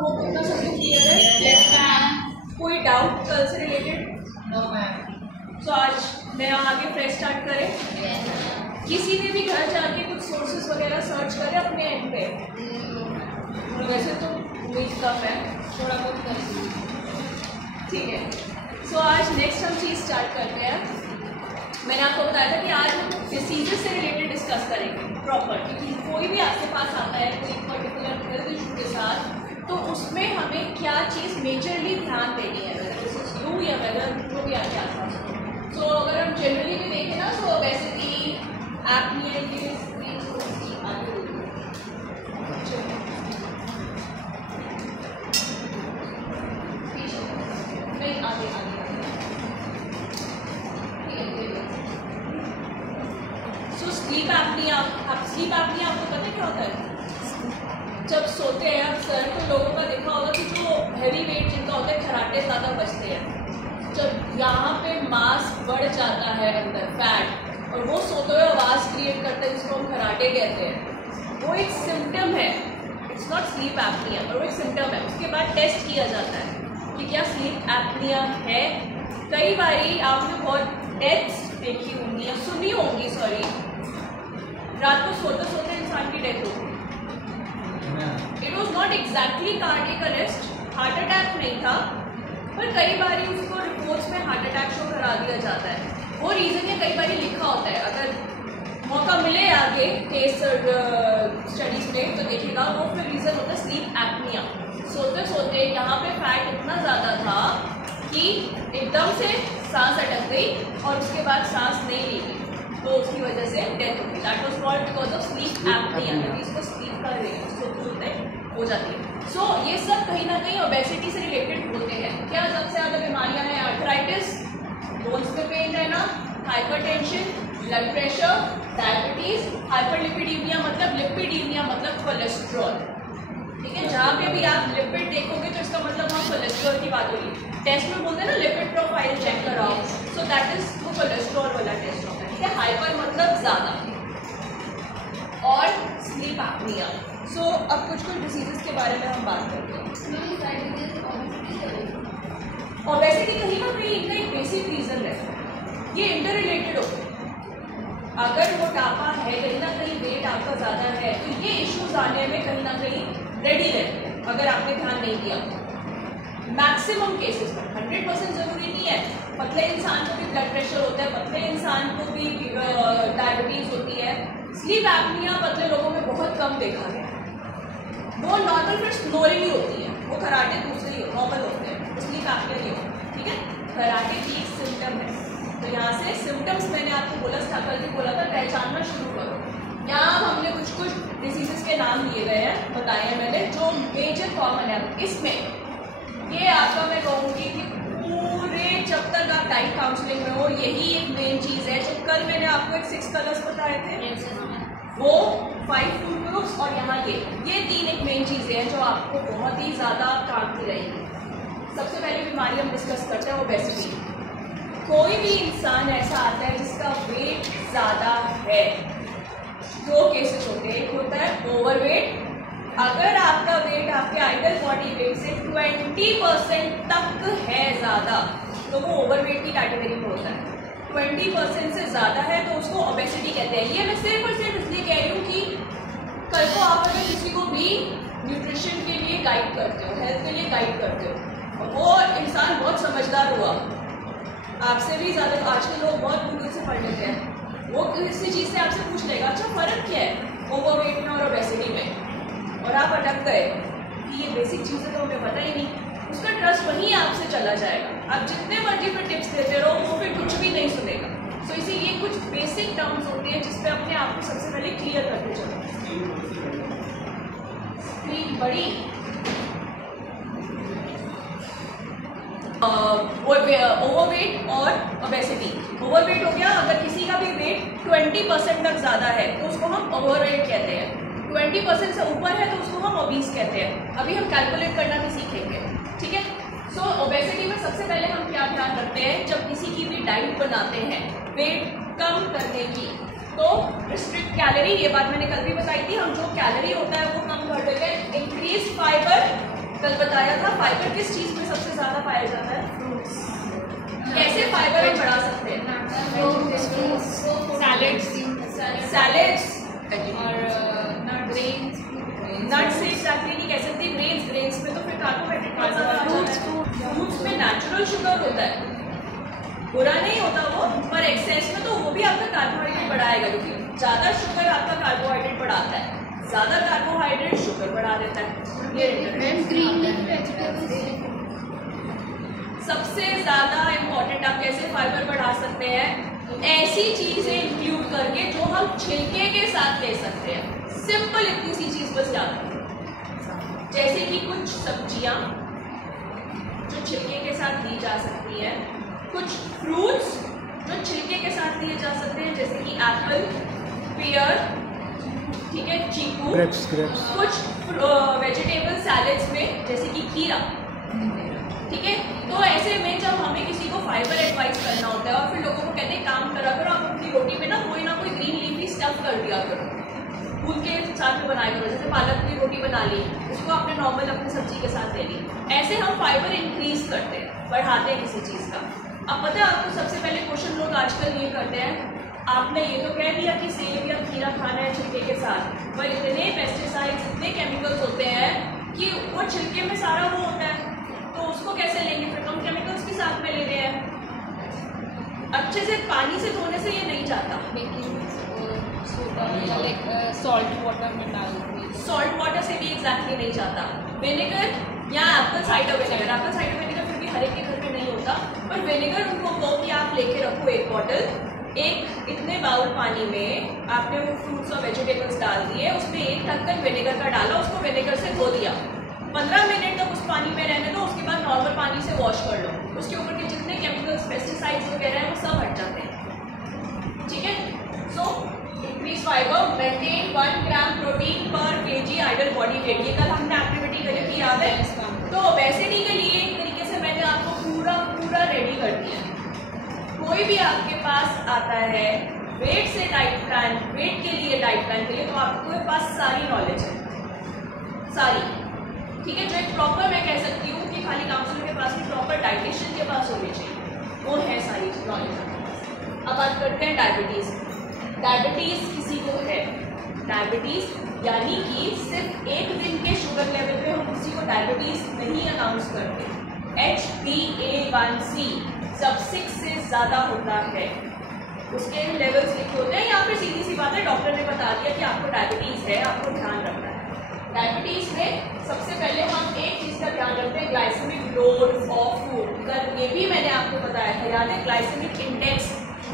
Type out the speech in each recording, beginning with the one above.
कितना सब कुछ क्लियर है? Yes ma'am. कोई डाउट कल से रिलेटेड? No ma'am. तो आज नया आगे फ्रेश स्टार्ट करें? यस। किसी ने भी घर जाके कुछ सोर्सेज वगैरह सर्च करें अपने एंड पे? वैसे तो उम्मीद कम है, थोड़ा बहुत कर ठीक है। सो आज नेक्स्ट हम चीज़ स्टार्ट करते हैं। मैंने आपको बताया था कि आज हम डिसीजेस से रिलेटेड डिस्कस करेंगे प्रॉपर, क्योंकि कोई भी आपके पास आता है कोई पर्टिकुलर हेल्थ इशू के साथ, तो उसमें हमें क्या चीज़ मेजरली ध्यान देनी है, वेदर दिस इज यू या वेदर जो भी आपके आसपास हो। सो अगर हम जनरली भी देखें ना, तो वैसे कि एपनिया ये आगे सो स्लीप एपनिया आपको पता है क्या होता है? जब सोते हैं अक्सर तो लोगों का देखा होगा कि जो हैवी वेट जिनका होता है खराटे ज़्यादा बचते हैं। जब यहाँ पे मास बढ़ जाता है अंदर फैट, और वो सोते हुए आवाज़ क्रिएट करते हैं जिसको हम खराटे कहते हैं, वो एक सिम्टम है। इट्स नॉट स्लीप एपनिया, पर वो एक सिम्टम है। उसके बाद टेस्ट किया जाता है कि क्या स्लीप एपनिया है। कई बारी आपने बहुत डेथ्स देखी होंगी या सुनी होंगी, सॉरी, रात को सोते सोते इंसान की डेथ होगी। It was not exactly cardiac arrest, heart attack नहीं था, पर कई बारी उसको रिपोर्ट्स में हार्ट अटैक शो करा दिया जाता है। वो रीज़न ये कई बारी लिखा होता है, अगर मौका मिले आगे केस स्टडीज में तो देखिएगा, वो फिर रीज़न होता है स्लीप एपनिया। सोते सोते यहाँ पे फैट इतना ज़्यादा था कि एकदम से सांस अटक गई और उसके बाद सांस नहीं ली गई, तो उसकी वजह से डेथ हो गई। That was called because of sleep apnoea, क्योंकि इसको स्लीप का हो जाती है। सो ये सब कहीं ना कहीं ओबेसिटी से रिलेटेड होते हैं। क्या सबसे ज़्यादा बीमारियां हैं? आर्थराइटिस, बोन्स में पेन रहना, hypertension, blood pressure, diabetes, hyperlipidaemia मतलब लिपिडीमिया मतलब कोलेस्ट्रॉल। ठीक है, जहाँ पे भी आप लिपिड देखोगे तो इसका मतलब हम कोलेस्ट्रॉल की बात हो रही है। टेस्ट में बोलते हैं ना लिपिड प्रोफाइल चेक कराओ, सो दैट इज वो कोलेस्ट्रॉल वाला टेस्ट होता है। ठीक है, हाइपर मतलब ज़्यादा, और स्लीप एपनिया। सो अब कुछ डिसीजेस के बारे में हम बात करते हैं। ओबेसिटी कहीं ना कहीं इनका एक बेसिक रीज़न है, ये इंटर रिलेटेड होते हैं। अगर मोटापा है, कहीं ना कहीं वेट आपका ज़्यादा है, तो ये इश्यूज आने में कहीं ना कहीं रेडी रहते हैं अगर आपने ध्यान नहीं दिया। मैक्सिमम केसेस में, 100% ज़रूरी नहीं है। पतले इंसान को भी ब्लड प्रेशर होता है, पतले इंसान को भी डायबिटीज़ होती है। स्लीप एपनिया पतले लोगों में बहुत कम देखा गया। वो नॉर्मल फिर स्नोरिंग ही होती है, वो खराटे दूसरी नॉर्मल होते हैं, स्लीप एपनिया नहीं होती। ठीक है, खराटे की एक सिम्टम है। तो यहाँ से सिम्टम्स मैंने आपको बोला था, कल भी बोला था, पहचानना शुरू करो। यहाँ हमने कुछ डिसीजेस के नाम लिए गए हैं, बताए हैं मैंने, जो मेजर कॉमन है। इसमें ये आपका मैं कहूँगी कि पूरे जब तक आप डाइट काउंसलिंग में हो, यही एक मेन चीज़ है। जो कल मैंने आपको एक 6 कलर्स बताए थे, वो 5 फूड ग्रुप्स और यहाँ ये 3 एक मेन चीज़ें हैं जो आपको बहुत ही ज़्यादा काम की रहेंगी। सबसे पहले बीमारी हम डिस्कस करते हैं ओबेसिटी। कोई भी इंसान ऐसा आता है जिसका वेट ज़्यादा है, 2 केसेस होते हैं। एक होता है ओवरवेट, अगर आपका वेट आपके आइडल बॉडी वेट से 20% तक है ज़्यादा, तो वो ओवरवेट की कैटेगरी में होता है। 20% से ज़्यादा है तो उसको ओबेसिटी कहते हैं। ये मैं सिर्फ और सिर्फ इसलिए कह रही हूँ कि कल को आप अगर किसी को भी न्यूट्रिशन के लिए गाइड करते हो, हेल्थ के लिए गाइड करते हो, और वो इंसान बहुत समझदार हुआ, आपसे भी ज़्यादा, आजकल लोग बहुत गूगल से पढ़ लेते हैं, वो किसी चीज़ से आपसे पूछ लेगा, अच्छा फ़र्क क्या है ओवरवेट में और ओबेसिटी में, और आप अटक गए कि ये बेसिक चीज़ें तो हमें पता ही नहीं, उसका ट्रस्ट वहीं आपसे चला जाएगा। आप जितने मर्जी पर टिप्स देते रहो, वो फिर कुछ भी नहीं सुनेगा। सो इसीलिए कुछ बेसिक टर्म्स होते हैं जिसपे अपने आप को सबसे पहले क्लियर करते चलो। स्क्रीन बड़ी, ओवरवेट और ओबेसिटी। ओवरवेट हो गया, अगर किसी का भी वेट 20% तक ज़्यादा है तो उसको हम ओवरवेट कहते हैं। 20% से ऊपर है तो उसको हम ओबीस कहते हैं। अभी हम कैलकुलेट करना भी सीखेंगे। ठीक है, सो ओबेसिटी में सबसे पहले हम क्या ध्यान रखते हैं, जब किसी की भी डाइट बनाते हैं वेट कम करने की, तो रिस्ट्रिक्ट कैलोरी, ये बात मैंने कल भी बताई थी, हम जो कैलोरी होता है वो कम कर देते हैं। इंक्रीज फाइबर, कल बताया था फाइबर किस चीज़ में सबसे ज़्यादा पाया जाता है? फ्रूट्स। कैसे फाइबर हम बढ़ा सकते हैं? सैलेड्स और नट्स से एग्जैक्टली नहीं कह सकते, ग्रेन्स में तो फिर कार्बोहाइड्रेट बहुत ज़्यादा आ जाता है। फ्रूट्स में नेचुरल शुगर होता है, बुरा नहीं होता वो, पर एक्सेस में तो वो भी आपका कार्बोहाइड्रेट बढ़ाएगा, क्योंकि ज़्यादा शुगर आपका कार्बोहाइड्रेट बढ़ाता है, ज़्यादा कार्बोहाइड्रेट शुगर बढ़ा देता है। ये ग्रीन लीफी वेजिटेबल्स सबसे ज़्यादा इम्पॉर्टेंट। आप कैसे फाइबर बढ़ा सकते हैं? ऐसी चीज़ें इंक्लूड करके जो हम छिलके के साथ ले सकते हैं। सिंपल इतनी सी चीज़ बस याद रखें, जैसे कि कुछ सब्जियां जो छिलके के साथ ली जा सकती हैं, कुछ फ्रूट्स जो छिलके के साथ लिए जा सकते हैं, जैसे कि एप्पल, पेयर, ठीक है, चीकू, कुछ वेजिटेबल सैलेड्स में जैसे कि खीरा, ठीक है। तो ऐसे में जब हमें किसी को फाइबर एडवाइस करना होता है और फिर लोगों को कहते हैं काम करा करो, आप अपनी रोटी में ना कोई ग्रीन लीफी स्टफ कर दिया करो, फूल के साथ में बनाया करो। जैसे पालक की रोटी बना ली, उसको आपने नॉर्मल अपनी सब्जी के साथ ले ली। ऐसे हम फाइबर इंक्रीज करते हैं, बढ़ाते हैं किसी चीज़ का। अब पता है आपको, सबसे पहले क्वेश्चन लोग आजकल ये करते हैं, आपने ये तो कह दिया कि सेब या खीरा खाना है छिलके के साथ, पर इतने पेस्टिसाइड्स, इतने केमिकल्स होते हैं कि वो छिलके में सारा वो होता है, तो उसको कैसे लेंगे? फिर हम केमिकल्स के साथ में ले रहे हैं। अच्छे से पानी से धोने से ये नहीं जाता, सॉल्ट वाटर में डाल, सॉल्ट वाटर से भी एग्जैक्टली नहीं जाता। विनेगर या एप्पल साइडर विनेगर फिर भी हर एक के घर में नहीं होता, पर विनेगर उनको कहो कि आप लेके रखो एक बॉटल, एक इतने बाउल पानी में आपने वो फ्रूट्स और वेजिटेबल्स डाल दिए, उसमें एक ढक्कन विनेगर का डाला, उसको विनेगर से धो दिया, 15 मिनट तक उस पानी में रहने दो, उसके बाद नॉर्मल पानी से वॉश कर लो, उसके ऊपर के जितने केमिकल्स, पेस्टिसाइड्स वगैरह हैं वो सब हट जाते हैं, ठीक है। So increase fibre, maintain 1 gram protein पर केजी आइडल बॉडी वेट। ये कल हमने एक्टिविटी करी थी, याद है? तो ओबेसिटी के लिए एक तरीके से मैंने आपको पूरा रेडी कर दिया। कोई भी आपके पास आता है वेट से डाइट प्लान, वेट के लिए डाइट प्लान के लिए, तो आपके पास सारी नॉलेज है, सारी, ठीक है। जो एक प्रॉपर, मैं कह सकती हूँ कि खाली काउंसलर के पास भी प्रॉपर डाइटिशियन के पास होनी चाहिए, वो है सारी नॉलेज। अब बात करते हैं डायबिटीज़। डायबिटीज़ किसी को है, डायबिटीज़ यानी कि सिर्फ एक दिन के शुगर लेवल पे हम किसी को डायबिटीज़ नहीं अनाउंस करते। HbA1c जब 6 से ज़्यादा होता है, उसके लेवल्स लिखे होते हैं, या फिर सीधी सी बात है, डॉक्टर ने बता दिया कि आपको डायबिटीज़ है, आपको ध्यान रखना है। डायबिटीज़ में सबसे पहले हम एक चीज़ का ध्यान रखते हैं, ग्लाइसेमिक लोड ऑफ फूड। कल ये भी मैंने आपको बताया था, याद है? Glycemic index,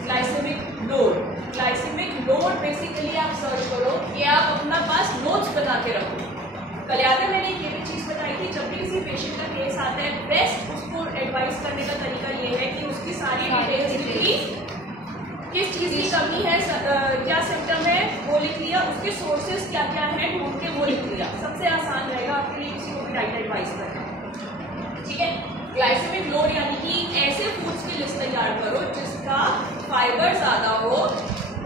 glycemic load. Glycemic load basically आप सर्च करो कि आप अपना पास नोट्स बना के रखो। कल याद है मैंने ये भी चीज़ बताई थी, जब भी किसी पेशेंट का केस आता है, बेस्ट उसको एडवाइस करने का तरीका ये है कि उसकी सारी डिटेल्स लिखी, किस चीज़ की कमी है, क्या सिम्टम है वो लिख लिया, उसके सोर्सेज क्या क्या हैं ढूंढ के वो लिख लिया। सबसे आसान रहेगा आपके लिए किसी को भी डाइट एडवाइस करना, ठीक है। ग्लाइसेमिक लोड यानी कि ऐसे फूड्स की लिस्ट तैयार करो जिसका फाइबर ज़्यादा हो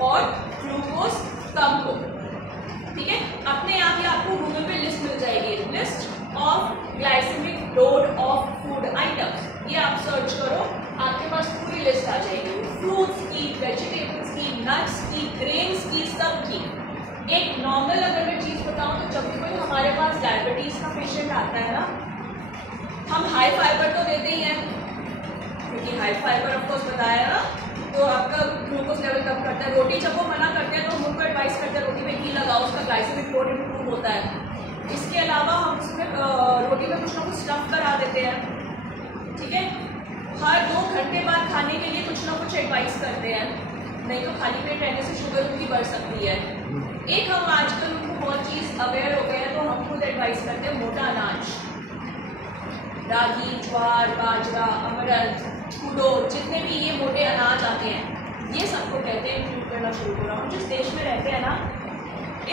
और ग्लूकोज कम हो, ठीक है। अपने आप ही आपको गूगल पे लिस्ट मिल जाएगी, list of glycemic load of food items, ये आप सर्च करो, आपके पास पूरी लिस्ट आ जाएगी, फ्रूट्स की, वेजिटेबल्स की, नट्स की, ग्रेन्स की, सब की। एक नॉर्मल अगर मैं चीज़ बताऊँ तो जब भी कोई हमारे पास डायबिटीज़ का पेशेंट आता है ना, हम हाई फाइबर तो देते ही हैं, क्योंकि हाई फाइबर ऑफकोर्स बताया ना, तो आपका ग्लूकोज लेवल कम करता है। रोटी जब वो मना करते हैं तो हम उनको एडवाइस करते हैं रोटी में घी लगाओ, उसका ग्लाइसेमिक लोड इम्प्रूव होता है। इसके अलावा हम उसमें रोटी में कुछ ना कुछ स्टफ करा देते हैं, ठीक है। हर 2 घंटे बाद खाने के लिए कुछ ना कुछ एडवाइस करते हैं, नहीं तो खाली पेट रहने से शुगर उनकी बढ़ सकती है। एक हम आजकल उनको बहुत चीज़ अवेयर हो गए हैं, तो हम खुद एडवाइस करते हैं मोटा अनाज, रागी, ज्वार, बाजरा, अमरंथ, कूडो, जितने भी ये मोटे अनाज आते हैं, ये सबको कहते हैं इंक्लूड करना शुरू करो। हम जिस देश में रहते हैं ना,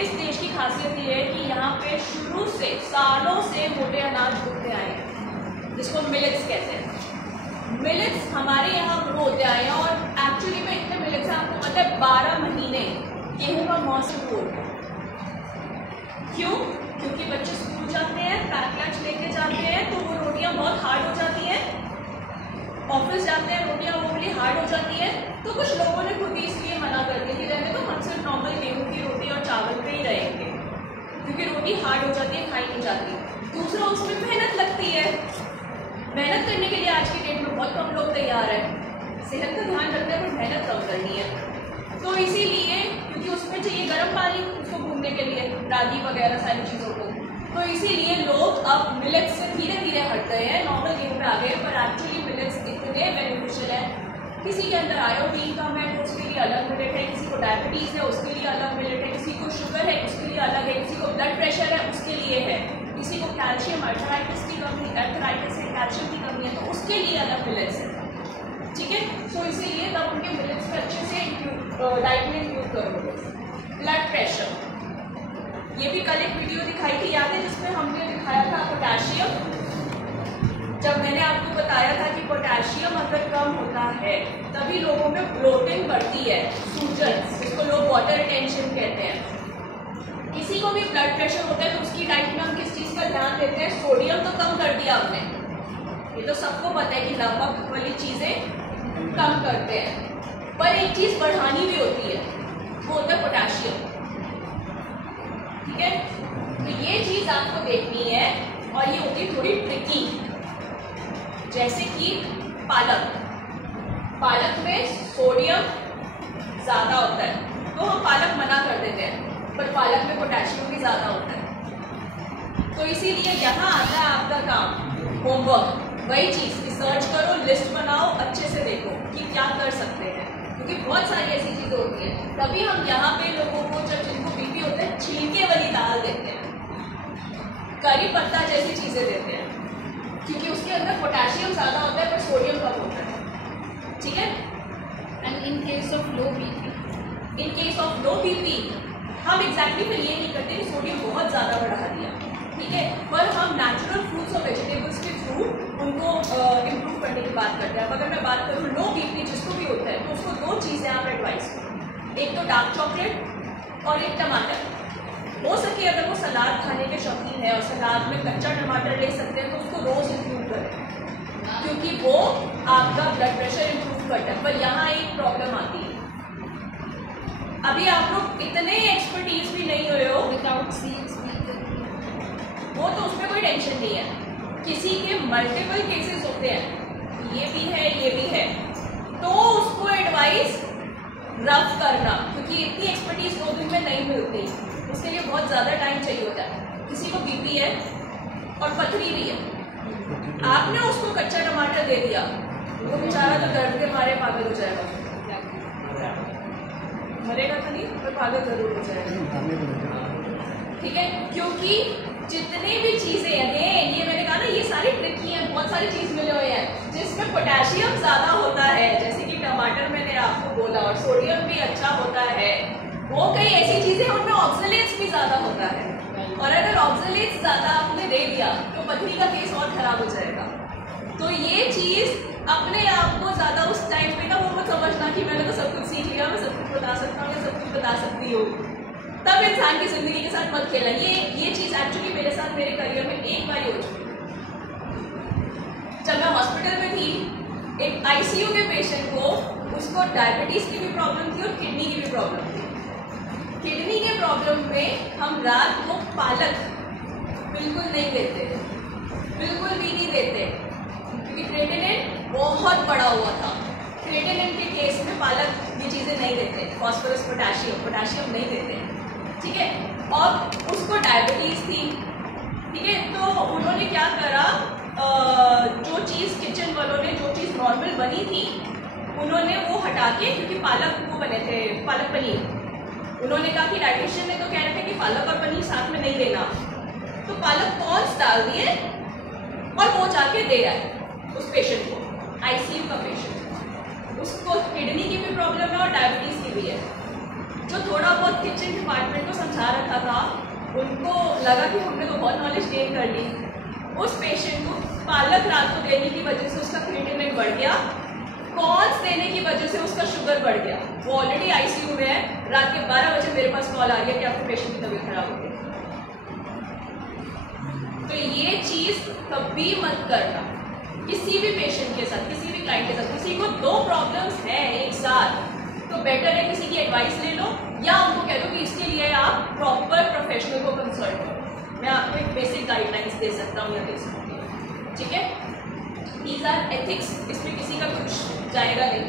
इस देश की खासियत ये है कि यहाँ पे शुरू से सालों से मोटे अनाज उगते आए हैं, जिसको मिलेट्स कहते हैं। मिलेट्स हमारे यहाँ ग्रो होते आए हैं, और एक्चुअली में इतने मिलेट्स हैं, आपको पता है 12 महीने गेहूँ का मौसम हो रहा है। क्यों? क्योंकि बच्चे स्कूल जाते हैं, पैक लंच लेके जाते हैं तो वो रोटियां बहुत हार्ड हो जाती हैं। ऑफिस जाते हैं रोटियां वो बड़ी हार्ड हो जाती हैं। तो कुछ लोगों ने खुद ही इसलिए मना कर दी कि रहने तो हम सिर्फ नॉर्मल गेहूँ की रोटी और चावल पे ही रहेंगे, क्योंकि रोटी हार्ड हो जाती है, खाई नहीं जाती। दूसरा, उसमें मेहनत लगती है। मेहनत करने के लिए आज की डेट में बहुत कम लोग तैयार हैं। सेहत का ध्यान रखते हैं पर मेहनत कम करनी है। तो इसीलिए, क्योंकि उसमें चाहिए गर्म पानी उसको भूनने के लिए, रागी वगैरह सारी चीज़ों को, तो इसीलिए लोग अब मिलेट्स से धीरे धीरे हट गए हैं, नॉर्मल गेहूँ पे आ गए। पर एक्चुअली मिलेट्स इतने बेनिफिशियल है। किसी के अंदर आयोडीन कम है तो उसके लिए अलग मिलेट है, किसी को डायबिटीज़ है उसके लिए अलग मिलेट है, किसी को शुगर है उसके लिए अलग है, किसी को ब्लड प्रेशर है उसके लिए है, किसी को कैल्शियम अर्थराइटिस की कमी अर्थराइटिस है, कैल्शियम की कमी है तो उसके लिए अलग मिलेट्स है। ठीक है, सो इसीलिए तब उनके मिलेट्स को अच्छे से डाइट में इंक्लूड करोगे। ब्लड प्रेशर, ये भी कल एक वीडियो दिखाई थी, याद है, जिसमें हमने दिखाया था पोटेशियम। जब मैंने आपको बताया था कि पोटेशियम अगर कम होता है तभी लोगों में ब्लोटिंग बढ़ती है, सूजन, जिसको लोग वाटर रिटेंशन कहते हैं। किसी को भी ब्लड प्रेशर होता है तो उसकी डाइट में हम किस चीज़ का ध्यान देते हैं? सोडियम तो कम कर दिया आपने, ये तो सबको पता है कि नमक वाली चीज़ें कम करते हैं, पर एक चीज़ बढ़ानी भी होती है, वो होता है पोटेशियम। ठीक है, तो ये चीज़ आपको देखनी है और ये होती है थोड़ी ट्रिकी। जैसे कि पालक में सोडियम ज़्यादा होता है तो हम पालक मना कर देते हैं, पर पालक में पोटेशियम भी ज़्यादा होता है। तो इसीलिए यहाँ आता है आपका काम, होमवर्क। वही चीज़ कि सर्च करो, लिस्ट बनाओ, अच्छे से देखो कि क्या कर सकते हैं, क्योंकि बहुत सारी ऐसी चीज़ें होती हैं। तभी हम यहाँ पे लोगों को, जब जिनको बीपी होता है, छिलके वाली दाल देते हैं, करी पत्ता जैसी चीज़ें देते हैं, क्योंकि उसके अंदर पोटेशियम ज़्यादा होता है पर सोडियम कम होता है। ठीक है, and in case of low BP, in case of low BP हम एग्जैक्टली फिर ये नहीं करते कि सोडियम बहुत ज़्यादा बढ़ा दिया, ठीक है, पर हम नेचुरल फ्रूट्स और वेजिटेबल्स के थ्रू उनको इम्प्रूव करने की बात करते हैं। अब अगर मैं बात करूँ लो बीपी जिसको भी होता है तो उसको दो चीज़ें आप एडवाइस करो, एक तो डार्क चॉकलेट और एक टमाटर। हो सके अगर वो सलाद खाने के शौकीन है और सलाद में कच्चा टमाटर ले सकते हैं तो उसको रोज़ इंक्लूड करें, क्योंकि वो आपका ब्लड प्रेशर इंप्रूव करता है। पर यहाँ एक प्रॉब्लम आती है, अभी आप लोग इतने एक्सपर्टीज भी नहीं हुए हो, विदाउट सीड्स वो तो उसमें कोई टेंशन नहीं है। किसी के मल्टीपल केसेस होते हैं, ये भी है ये भी है, तो उसको एडवाइस रफ करना, क्योंकि इतनी एक्सपर्टीज 2 दिन में नहीं मिलती, उसके लिए बहुत ज़्यादा टाइम चाहिए होता है। किसी को बीपी है और पथरी भी है, आपने उसको कच्चा टमाटर दे दिया, वो बेचारा तो दर्द के मारे पागल हो जाएगा, मरेगा तो नहीं पर पागल जरूर हो जाएगा। ठीक है, क्योंकि जितनी भी चीज़ें हैं, ये मैंने कहा ना, ये सारी ट्रिकी हैं, बहुत सारी चीज़ मिले हुए हैं जिसमें पोटेशियम ज़्यादा होता है, जैसे कि टमाटर मैंने आपको बोला, और सोडियम भी अच्छा होता है। वो कई ऐसी चीज़ें हैं उनमें ऑक्सलेट्स भी ज़्यादा होता है, और अगर ऑक्सलेट्स ज़्यादा आपने दे दिया तो पथरी का केस और ख़राब हो जाएगा। तो ये चीज़ अपने आप को ज़्यादा उस टाइम पे ना वो मत समझना कि मैंने तो सब कुछ सीख लिया, मैं सब कुछ बता सकता हूँ या सब कुछ बता सकती हूँ, तब इंसान की ज़िंदगी के साथ मत खेलना। ये चीज़ एक्चुअली मेरे साथ मेरे करियर में एक बार ही हो चुकी है। जब मैं हॉस्पिटल में थी, एक आईसीयू के पेशेंट को, उसको डायबिटीज़ की भी प्रॉब्लम थी और किडनी की भी प्रॉब्लम थी। किडनी के प्रॉब्लम में हम रात को पालक बिल्कुल नहीं देते, बिल्कुल भी नहीं देते, क्योंकि क्रेटिनिन बहुत बड़ा हुआ था। क्रेटिनिन के केस में पालक ये चीज़ें नहीं देते, फॉस्फोरस पोटेशियम नहीं देते, ठीक है। और उसको डायबिटीज़ थी, ठीक है, तो उन्होंने क्या करा, जो चीज़ किचन वालों ने जो चीज़ नॉर्मल बनी थी उन्होंने वो हटा के, क्योंकि पालक वो बने थे, पालक पनीर, उन्होंने कहा कि डाइटिशियन ने तो कह रहे थे कि पालक और पनीर साथ में नहीं देना, तो पालक कॉर्न्स डाल दिए और वो जाके दे रहा है उस पेशेंट को, आईसीयू का पेशेंट, उसको किडनी की भी प्रॉब्लम है और डायबिटीज़ की भी है। जो थोड़ा बहुत किचन डिपार्टमेंट को समझा रखा था, उनको लगा कि हमने तो बहुत नॉलेज गेन कर ली। उस पेशेंट को पालक रात को देने की वजह से उसका क्रेटिनिन बढ़ गया, कॉर्न्स देने की वजह से उसका शुगर बढ़ गया। वो ऑलरेडी आईसीयू में है, रात के 12 बजे मेरे पास कॉल आ गया कि आपके पेशेंट की तबीयत खराब हो गई। तो ये चीज़ कभी मत करना किसी भी पेशेंट के साथ, किसी भी क्लाइंट के साथ। किसी को 2 प्रॉब्लम्स हैं एक साथ, तो बेटर है किसी की एडवाइस ले लो या उनको कह दो कि इसके लिए आप प्रॉपर प्रोफेशनल को कंसल्ट करो। मैं आपको एक बेसिक गाइडलाइंस दे सकता हूँ या दे सकती हूँ, ठीक है। दीज आर एथिक्स, इसमें किसी का कुछ जाएगा नहीं।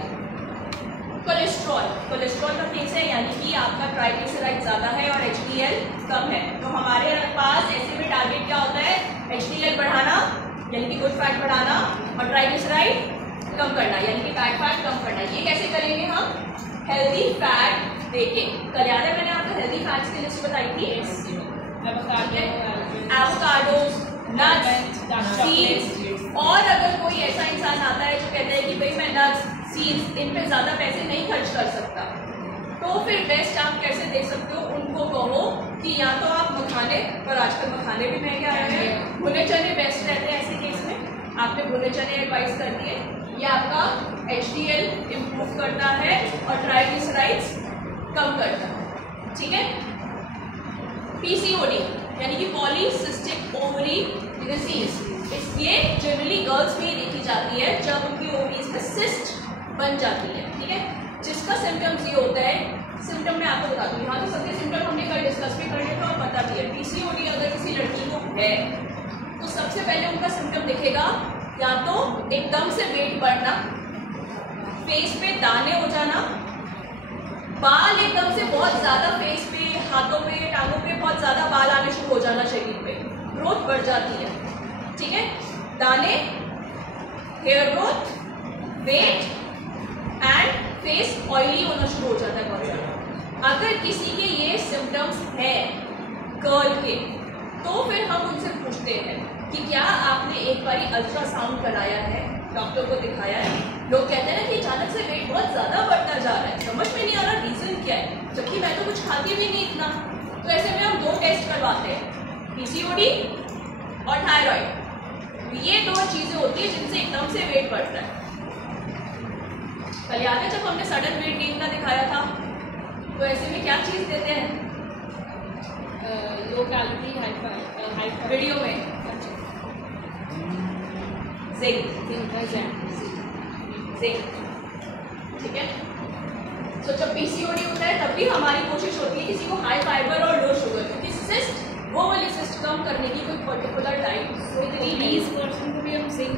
कोलेस्ट्रॉल का केस है, यानी कि आपका ट्राइग्लिसराइड ज़्यादा है और HDL कम है, तो हमारे पास ऐसे में टारगेट क्या होता है, HDL बढ़ाना यानी कि गुड फैट बढ़ाना और ट्राइग्लिसराइड कम करना यानी कि बैड फैट कम करना। ये कैसे करेंगे हम, हेल्दी फैट देके। कल याद है मैंने आपको हेल्दी फैट्स की लिस्ट बताई थी, एवोकाडोस, नट्स, सीड्स। और अगर कोई ऐसा इंसान आता है जो कहता है कि भाई मैं नट्स, सीड्स इन पे ज़्यादा पैसे नहीं खर्च कर सकता, तो फिर बेस्ट आप कैसे दे सकते हो, उनको कहो कि या तो आप मखाने, पर आजकल मखाने भी महंगे आए हैं, भुने चने बेस्ट रहते हैं ऐसे केस में। आपने भुने चने एडवाइस कर दिए, ये आपका HDL इम्प्रूव करता है और ट्राइग्लिसराइड्स कम करता है, ठीक है। PCOD यानी कि पॉलीसिस्टिक ओवरी डिजीज, ये जनरली गर्ल्स में ही देखी जाती है जब उनकी ओवरीज में सिस्ट बन जाती है, ठीक है। जिसका सिम्टम्स ये होता है, सिम्टम मैं आपको बता दूँ, यहाँ तो सबके सिम्टम हमने कल डिस्कस भी कर लिया था और पता भी है। PCOD अगर किसी लड़की को है तो सबसे पहले उनका सिम्टम दिखेगा या तो एकदम से वेट बढ़ना, फेस पे दाने हो जाना, बाल एकदम से बहुत ज़्यादा फेस पे, हाथों पे, टांगों पे बहुत ज़्यादा बाल आने शुरू हो जाना, शरीर पे ग्रोथ बढ़ जाती है, ठीक है। दाने, hair growth, weight and face oily होना शुरू हो जाता है बहुत ज़्यादा। अगर किसी के ये सिम्टम्स हैं गर्ल के, तो फिर हम उनसे पूछते हैं कि क्या आपने एक बारी अल्ट्रासाउंड कराया है, डॉक्टर को दिखाया है। लोग कहते हैं ना कि अचानक से वेट बहुत ज़्यादा बढ़ता जा रहा है, समझ में नहीं आ रहा रीज़न क्या है, जबकि मैं तो कुछ खाती भी नहीं इतना। तो ऐसे में हम 2 टेस्ट करवाते हैं, PCOD और थायराइड। ये 2 चीज़ें होती है जिनसे एकदम से वेट बढ़ता है। कल याद है जब हमने सडन वेट गेन का दिखाया था, तो ऐसे में क्या चीज़ देते हैं, लो कैलोरी हाई वीडियो में जिंक, ठीक है। तो जब PCOD होता है तब भी हमारी कोशिश होती है किसी को हाई फाइबर और लो शुगर, क्योंकि सिस्ट, वो वाली सिस्ट कम करने की कोई पर्टिकुलर डाइट कोई 20% को भी हम जिंक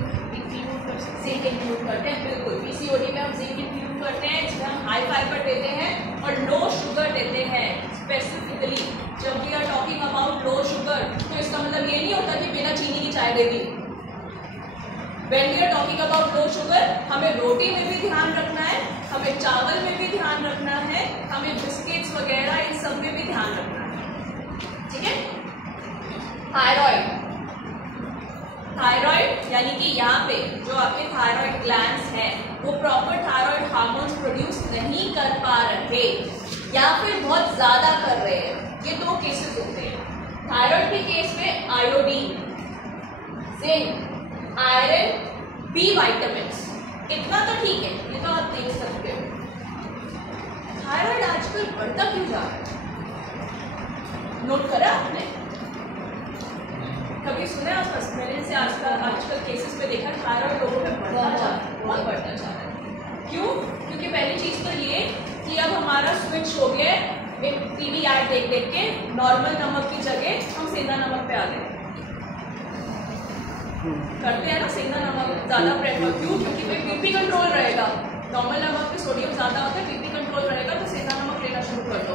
इंक्लूड करते हैं। बिल्कुल, PCOD में हम जिंक इंक्लूड करते हैं, जिसमें हम हाई फाइबर देते हैं और लो शुगर देते हैं स्पेसिफिकली। जब we are talking about low sugar, तो इसका मतलब ये नहीं होता कि बिना चीनी की चाय दे दी। When we are talking about low sugar, हमें रोटी में भी ध्यान रखना है, हमें चावल में भी ध्यान रखना है, हमें बिस्किट्स वगैरह इन सब में भी ध्यान रखना है, ठीक है। थायराइड यानी कि यहाँ पे जो आपके थायराइड ग्लैंड्स हैं वो प्रॉपर थायराइड हार्मोन्स प्रोड्यूस नहीं कर पा रहे या फिर बहुत ज़्यादा कर रहे हैं। ये 2 केसेस होते हैं। थायराइड के केस में iodine, zinc, iron, B vitamins, इतना तो ठीक है, ये तो आप देख सकते हो। थायराइड आजकल बढ़ता क्यों जा रहा है, नोट करा आपने, कभी सुना है आसपास? मैंने से आजकल केसेस पे देखा थायराइड लोगों में बढ़ता जा रहा है, बहुत बढ़ता जा रहा है। क्यों? क्योंकि पहली चीज़ तो ये कि अब हमारा स्विच हो गया एक TV ऐड देख देख के नॉर्मल नमक की जगह हम सेंधा नमक पे आ गए, करते हैं ना सेंधा नमक ज़्यादा प्रेफर। क्यों? क्योंकि भाई BP कंट्रोल रहेगा, नॉर्मल नमक में सोडियम ज़्यादा होता है, BP कंट्रोल रहेगा, तो सेंधा नमक लेना शुरू कर दो।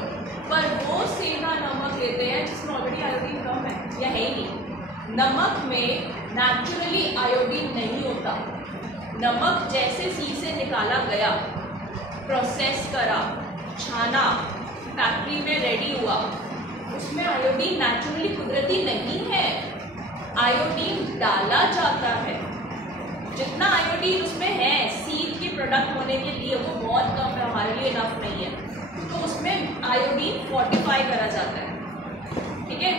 पर वो सेंधा नमक लेते हैं जिसमें ऑलरेडी आयोडीन कम है या है ही नहीं। नमक में नेचुरली आयोडीन नहीं होता। नमक जैसे सी से निकाला गया, प्रोसेस करा, छाना, फैक्ट्री में रेडी हुआ, उसमें आयोडीन नेचुरली कुदरती नहीं है, आयोडीन डाला जाता है। जितना आयोडीन उसमें है सीड के प्रोडक्ट होने के लिए वो बहुत कम है, हमारे लिए इनफ नहीं है, तो उसमें आयोडीन फोर्टिफाई करा जाता है, ठीक है।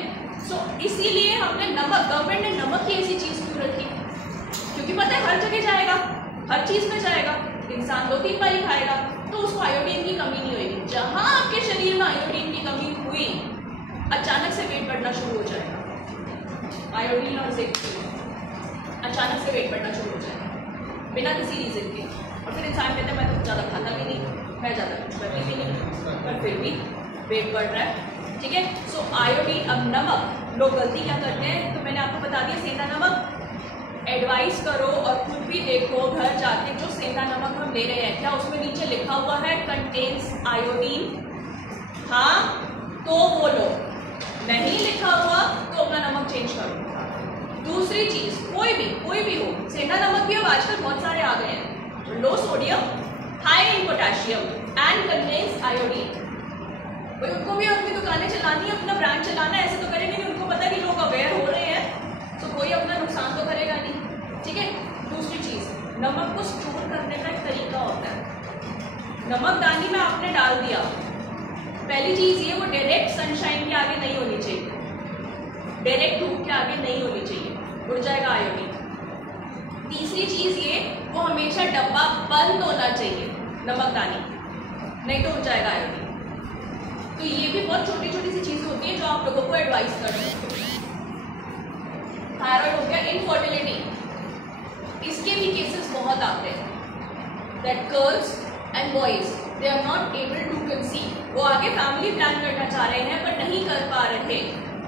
सो इसीलिए हमने नमक, गवर्नमेंट ने नमक की ऐसी चीज़ क्यों रखी, क्योंकि पता है हर जगह जाएगा, हर चीज़ में जाएगा, इंसान 2-3 बार ही खाएगा, तो उसको आयोडीन की कमी नहीं होगी। जहाँ आपके शरीर में आयोडीन की कमी हुई, अचानक से वेट बढ़ना शुरू हो जाएगा। आयोडीन और जिंक अचानक से वेट बढ़ना शुरू हो जाए बिना किसी रीज़न के, और फिर इंसान कहता है मैं तो ज़्यादा खाता भी नहीं, मैं ज़्यादा कुछ करती भी नहीं, पर फिर भी वेट बढ़ रहा है। ठीक है, सो आयोडीन, अब नमक, लोग गलती क्या करते हैं, तो मैंने आपको बता दिया सेंधा नमक। एडवाइस करो और खुद भी देखो घर जाके, जो सेंधा नमक हम ले रहे हैं क्या उसमें नीचे लिखा हुआ है कंटेन्स आयोडीन? हाँ तो बोलो, नहीं लिखा हुआ तो अपना नमक चेंज करो। दूसरी चीज़, कोई भी हो, सेंधा नमक भी अब आजकल बहुत सारे आ गए हैं, low sodium, high in potassium and contains iodine. भाई उनको भी अपनी दुकानें चलानी है, अपना ब्रांड चलाना है, ऐसे तो करेंगे नहीं, उनको पता है कि लोग अवेयर हो रहे हैं तो कोई अपना नुकसान तो करेगा नहीं। ठीक है, दूसरी चीज़, नमक को स्टोर करने का एक तरीका होता है। नमकदानी में आपने डाल दिया, पहली चीज़ ये, वो डायरेक्ट सनशाइन के आगे नहीं होनी चाहिए, डायरेक्ट धूप के आगे नहीं होनी चाहिए, उड़ जाएगा आयोडीन। तीसरी चीज़ ये, वो हमेशा डब्बा बंद होना चाहिए नमकदानी, नहीं तो उड़ जाएगा आयोडीन। तो ये भी बहुत छोटी छोटी सी चीज़ें होती हैं जो आप लोगों को एडवाइस कर सकते हो। थायराइड हो गया, इनफर्टिलिटी, इसके भी केसेस बहुत आते हैं that girls and boys they are not able to conceive. वो आगे फैमिली प्लान करना चाह रहे हैं पर नहीं कर पा रहे।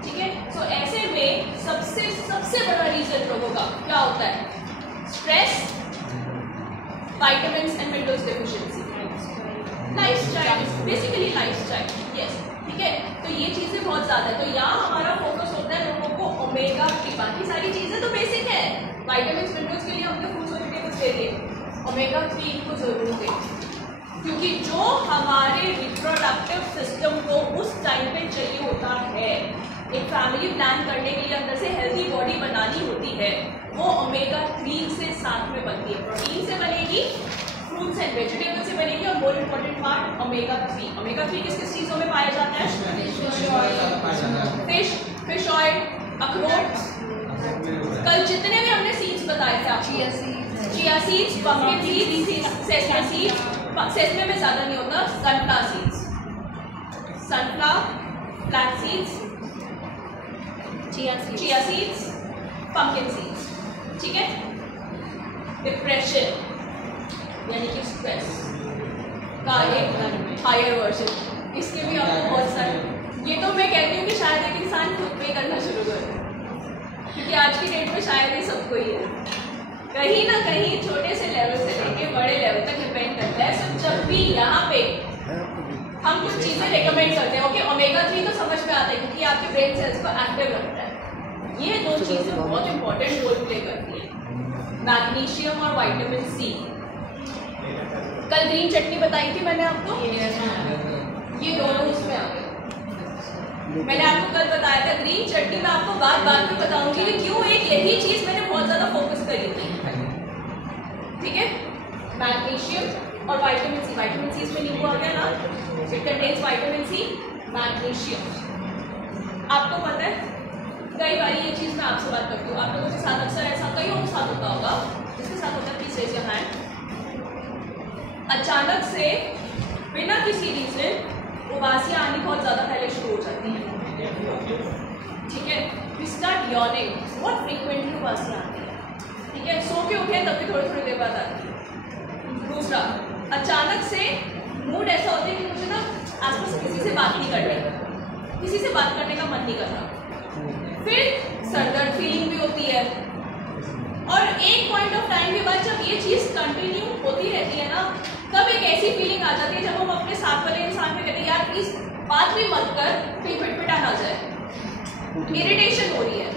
ठीक है, सो ऐसे में सबसे बड़ा रीजन लोगों का क्या होता है? Stress, vitamins and minerals deficiency, lifestyle, basically lifestyle. Yes, ठीक है, तो ये चीज़ें बहुत ज़्यादा है। तो यहाँ हमारा फोकस होता है लोगों को ओमेगा की, बाकी सारी चीज़ें तो बेसिक है, विटामिन्स मिनरल्स के लिए हमने फ्रूट्स और वेजिटेबल्स दे दिए, ओमेगा 3 को जरूर दें, क्योंकि जो हमारे रिप्रोडक्टिव सिस्टम को उस टाइम पे चाहिए होता है, एक फैमिली प्लान करने के लिए अंदर से हेल्दी बॉडी बनानी होती है, वो ओमेगा 3 से साथ में बनती है। प्रोटीन से बनेगी, फ्रूट्स एंड वेजिटेबल से बनेगी, और more important part omega 3। Omega 3 किस किस चीज़ों में पाया जाता है? फिश ऑयल, अखरोट, कल जितने भी हमने सीड्स बताए थे आपको, chia seeds, pumpkin seeds, sesame seeds, sesame में ज़्यादा नहीं होता, sunflower seeds, sunflower, flax seeds, chia seeds, pumpkin seeds. ठीक है, डिप्रेशन यानी कि स्ट्रेस का एक हायर वर्जन, इसके भी आपको बहुत सारे, ये तो मैं कहती हूँ कि शायद एक इंसान खुद पे करना शुरू करे, क्योंकि आज की डेट में शायद ये सबको ही है, कहीं ना कहीं छोटे से लेवल से लेके बड़े लेवल तक डिपेंड करता है। तो जब भी यहाँ पे हम कुछ चीज़ें रिकमेंड करते हैं, ओके, ओमेगा 3 तो समझ में आता है क्योंकि आपके ब्रेन सेल्स को एक्टिव रखता है, ये दो चीज़ें बहुत इंपॉर्टेंट रोल प्ले करती है, मैग्नीशियम और विटामिन सी। कल ग्रीन चटनी बताई थी मैंने आपको, ये दोनों उसमें आ गए। मैंने आपको कल बताया था ग्रीन चटनी में, आपको बात में बताऊंगी कि क्यों एक यही चीज़ मैंने बहुत ज़्यादा फोकस करी थी। ठीक है, मैग्नीशियम और विटामिन सी, विटामिन सी इसमें नींबू आ गया ना, it contains vitamin C, magnesium. आपको पता है कई बार ये चीज़ मैं आपसे बात करती हूँ, आप लोगों के साथ अक्सर ऐसा कईयों के साथ होता होगा, जिसके साथ होता है प्लीज रेज योर हैंड, अचानक से बिना किसी रीजन उबासियाँ आनी बहुत ज़्यादा पहले शुरू हो जाती हैं। ठीक है, वी स्टार्ट यॉर्निंग, बहुत फ्रीक्वेंटली उबासियाँ आती है। ठीक है, सो के उठे तब भी थोड़ी देर बाद आती है। दूसरा, अचानक से मूड ऐसा होता है कि मुझे ना आसपास किसी से बात नहीं करनी, किसी से बात करने का मन नहीं करता। फिर सरदर्द फीलिंग भी होती है, और एक पॉइंट ऑफ टाइम के बाद जब ये चीज़ कंटिन्यू होती रहती है ना, तब एक ऐसी फीलिंग आ जाती है जब हम अपने साथ वाले इंसान पे कहते हैं यार प्लीज बात भी मत कर, कहीं पिटपिटा ना जाए, इरिटेशन हो रही है,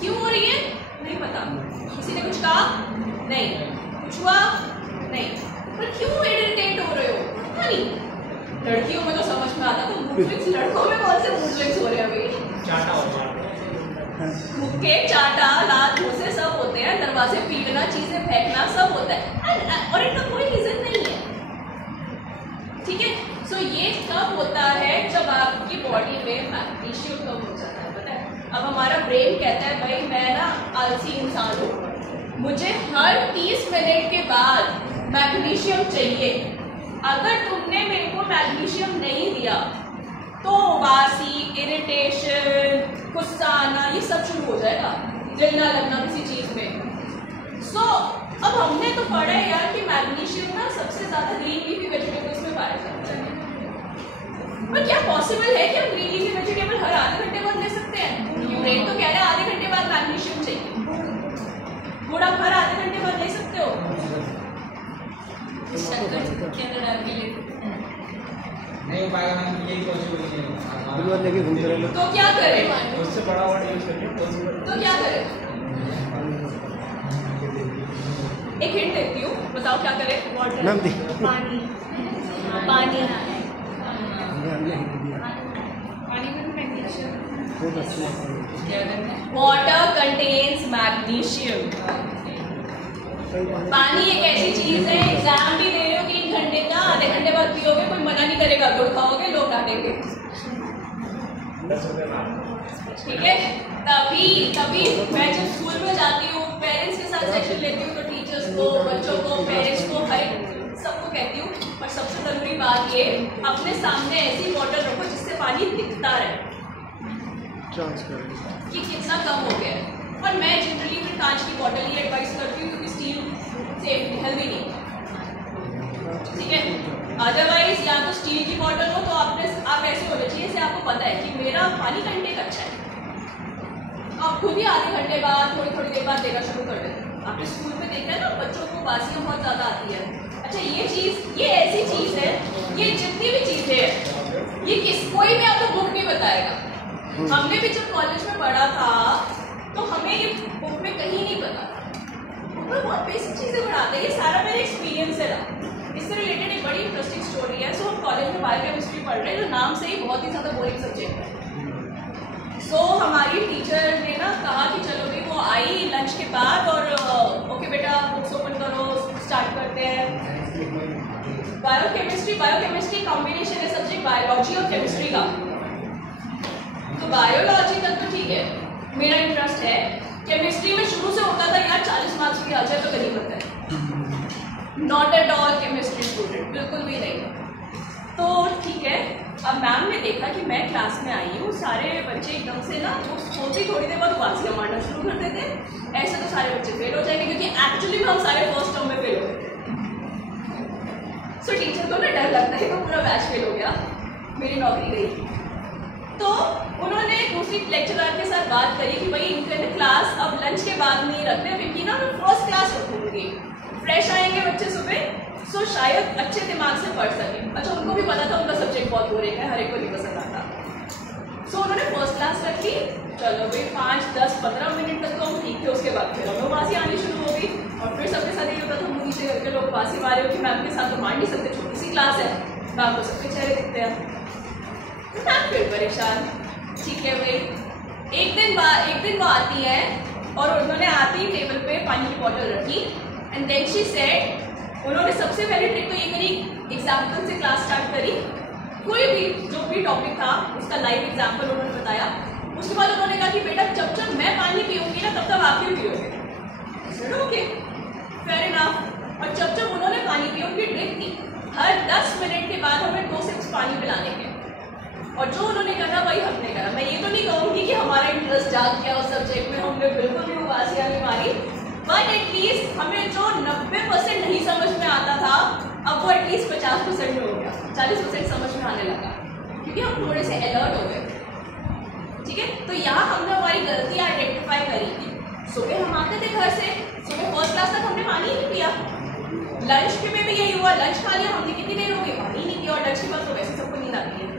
क्यों हो रही है नहीं पता, किसी ने कुछ कहा नहीं, कुछ हुआ नहीं, पर क्यों इरिटेट हो रहे हो पता नहीं। लड़कियों में तो समझ में आता, तो मूड स्विंग्स, लड़कों में कौन से मूड स्विंग्स हो रहे हैं अभी? मुक्के, चाटा, लात, घूसे सब होते हैं, दरवाजे पीटना, चीजें फेंकना सब होता है, और इनका कोई रीजन नहीं है। ठीक है, सो ये कब होता है जब आपकी बॉडी में मैग्नीशियम कम हो जाता है, पता है। अब हमारा ब्रेन कहता है भाई मैं ना आलसी इंसान हूँ, मुझे हर 30 मिनट के बाद मैग्नीशियम चाहिए, अगर तुमने मेरे को मैग्नीशियम नहीं दिया तो तो उबासी, इरिटेशन, गुस्सा आना, ये सब शुरू हो जाएगा, दिल ना लगना किसी चीज़ में। सो अब हमने तो पढ़ा है यार कि मैग्नीशियम ना सबसे ज़्यादा ग्रीन लीफी वेजिटेबल्स में पाया जाता है, पर क्या पॉसिबल है कि हम ग्रीन लीफी वेजिटेबल हर आधे घंटे बाद ले सकते हैं? ब्रेन तो कह रहे हैं आधे घंटे बाद मैग्नीशियम चाहिए, गुड़ आप हर आधे घंटे बाद ले सकते हो? शक्कर के अंदर डाल के ले नहीं हो पाएगा मैम, यही पॉसिबल नहीं है। लेके घूमते रहे तो क्या करें? उससे बड़ा वर्ड यूज करिए पॉसिबल। तो क्या करें? एक हिंट देती हूँ, बताओ क्या करें? मैम दी पानी पानी पानी में मैग्नीशियम, बहुत अच्छी वाटर कंटेन्स मैग्नीशियम। पानी एक ऐसी चीज है, एग्जाम भी दे रहे हो 3 घंटे का, आधे घंटे बाद पियोगे, कोई मना नहीं करेगा, गुड़ खाओगे लोग डांटेंगे, ठीक है? तभी मैं जब स्कूल में जाती हूँ, पेरेंट्स के साथ सेक्शन लेती हूँ, तो टीचर्स को, बच्चों को, पेरेंट्स को, हर सबको कहती हूँ, और सबसे जरूरी बात ये, अपने सामने ऐसी बॉटल रखो जिससे पानी दिखता रहे कि कितना कम हो गया है। और मैं जनरली फिर कांच की बॉटल ही एडवाइस करती हूँ, क्योंकि स्टील सेफ हेल्दी नहीं, ठीक है? अदरवाइज या तो स्टील की बॉटल हो तो आप ऐसे होने चाहिए जैसे आपको पता है कि मेरा पानी कंटेक अच्छा है, आप खुद ही आधे घंटे बाद, थोड़ी देर बाद देना शुरू कर देते हैं। आपने स्कूल में देखा है ना, बच्चों को बासियाँ बहुत ज़्यादा आती है। अच्छा, ये ऐसी चीज़ है, ये जितनी भी चीज़ें हैं, ये कोई भी आपको बुक नहीं बताएगा। हमने भी जब कॉलेज में पढ़ा था तो हमें ये बुक में कहीं नहीं पता था, बुक में बहुत बेसिक चीज़ें पढ़ाते हैं। ये सारा मेरा एक्सपीरियंस है ना, इससे रिलेटेड एक बड़ी इंटरेस्टिंग स्टोरी है। सो हम कॉलेज में बायोकेमिस्ट्री पढ़ रहे हैं, जो नाम से ही बहुत ही ज़्यादा बोरिंग सब्जेक्ट है। सो हमारी टीचर ने ना कहा कि चलो भाई, वो आई लंच के बाद और ओके बेटा बुक्स ओपन करो, स्टार्ट करते हैं। बायोकेमिस्ट्री कॉम्बिनेशन है सब्जेक्ट बायोलॉजी और केमिस्ट्री का। तो बायोलॉजी तक तो ठीक है, मेरा इंटरेस्ट है। केमिस्ट्री में शुरू से होता था यार 40 मार्क्स की आ जाए तो नहीं पता है, not at all chemistry student, बिल्कुल भी नहीं। तो ठीक है, अब मैम ने देखा कि मैं क्लास में आई हूँ, सारे बच्चे एकदम से ना वो सोचते थोड़ी देर बाद उबासियाँ मारना शुरू कर देते हैं, ऐसे तो सारे बच्चे फेल हो जाएंगे, क्योंकि एक्चुअली में हम सारे फर्स्ट टर्म में फेल हो गए थे। सो टीचर को ना डर लगता है कि पूरा बैच फेल हो गया, मेरी नौकरी गई। तो उन्होंने दूसरी लेक्चरर के साथ बात करी कि भाई इनके क्लास अब लंच के बाद नहीं रखते, क्योंकि ना मैं फर्स्ट क्लास रखूँगी, फ्रेश आएंगे बच्चे सुबह, सो शायद अच्छे दिमाग से पढ़ सकें। अच्छा, उनको भी पता था उनका सब्जेक्ट बहुत बोरिंग है, हर एक को नहीं पसंद आता। सो उन्होंने फर्स्ट क्लास रखी। चलो भाई 5, 10, 15 मिनट तक तो हम ठीक थे, उसके बाद फिर हमें बासी आनी शुरू हो गई, और फिर सबके साथ ये होता था, मुँह नीचे करके लोग बासी मारे हो कि मैम के साथ तो मार नहीं सकते, छोटी सी क्लास है, मैम को सबके चेहरे दिखते हैं। तो मैम फिर परेशान, ठीक है भाई। एक दिन वो आती है और उन्होंने आती ही टेबल पे पानी की बॉटल रखी, एंड देन शी सेड, उन्होंने सबसे पहले ट्रिक तो ये करी, एग्जाम्पल से क्लास स्टार्ट करी, कोई भी जो भी टॉपिक था उसका लाइव एग्जाम्पल उन्होंने बताया। उसके बाद उन्होंने कहा कि बेटा जब मैं पानी पीऊँगी ना तब आप भी पियोगे, ओके फेयर इनफ। और जब उन्होंने पानी पी, उनकी ट्रिक थी हर 10 मिनट के बाद हमें 2 सिप्स पानी पिलाने के, और जो उन्होंने करा वही हमने करा। मैं ये तो नहीं कहूँगी कि हमारा इंटरेस्ट जाग गया उस सब्जेक्ट में, हमने बिल्कुल भी उबासियाँ नहीं मारी, बट एटलीस्ट हमें जो 90% नहीं समझ में आता था, अब वो एटलीस्ट 50% में हो गया, 40% समझ में आने लगा, क्योंकि हम थोड़े से अलर्ट हो गए, ठीक है? तो यहाँ हमने हमारी गलती आइडेंटिफाई करी थी। सुबह हम आते थे घर से, सुबह फर्स्ट क्लास तक हमने पानी ही नहीं पिया, लंच में भी यही हुआ, लंच खा लिया हमने, कितनी देर हो गई पानी नहीं पिया, और लंच के बाद तो वैसे सबको नींद आती है,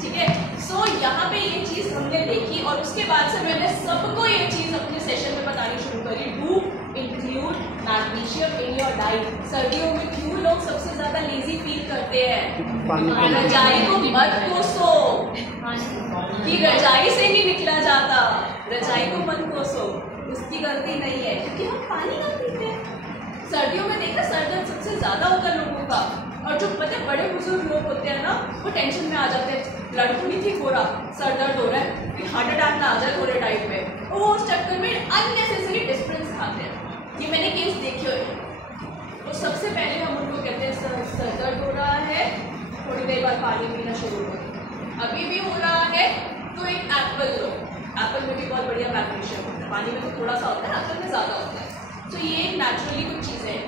ठीक है? सो यहाँ पे ये चीज़ हमने देखी, और उसके बाद से मैंने सबको ये चीज़ अपने सेशन में बतानी शुरू करी, do include magnesium in your diet. सर्दियों में क्यों लोग सबसे ज़्यादा लेजी फील करते हैं? रजाई को मत कोसो, कि रजाई से नहीं निकला जाता, रजाई को मत कोसो, उसकी गलती नहीं है, क्योंकि हम पानी ना पीते हैं। सर्दियों में देखा सर दर्द सबसे ज़्यादा होता है लोगों का, और जो पता है बड़े बुजुर्ग लोग होते हैं ना, वो टेंशन में आ जाते हैं, ब्लड तो नहीं ठीक हो रहा, सर दर्द हो रहा है, फिर हार्ट अटैक ना आ जाए थोड़े टाइम में, वो उस चक्कर में अननेसेसरी डिस्प्रिंस खाते हैं। ये मैंने केस देखे हुए। तो सबसे पहले हम उनको कहते हैं सर दर्द हो रहा है, थोड़ी फिर एक बार पानी पीना शुरू करो। अभी भी हो रहा है तो एक एप्पल लो, एप्पल में भी बहुत बढ़िया मैग्नीशियम होता है, पानी में तो थोड़ा सा होता है, एप्पल में ज़्यादा होता है। तो ये नेचुरली कुछ चीज़ें हैं।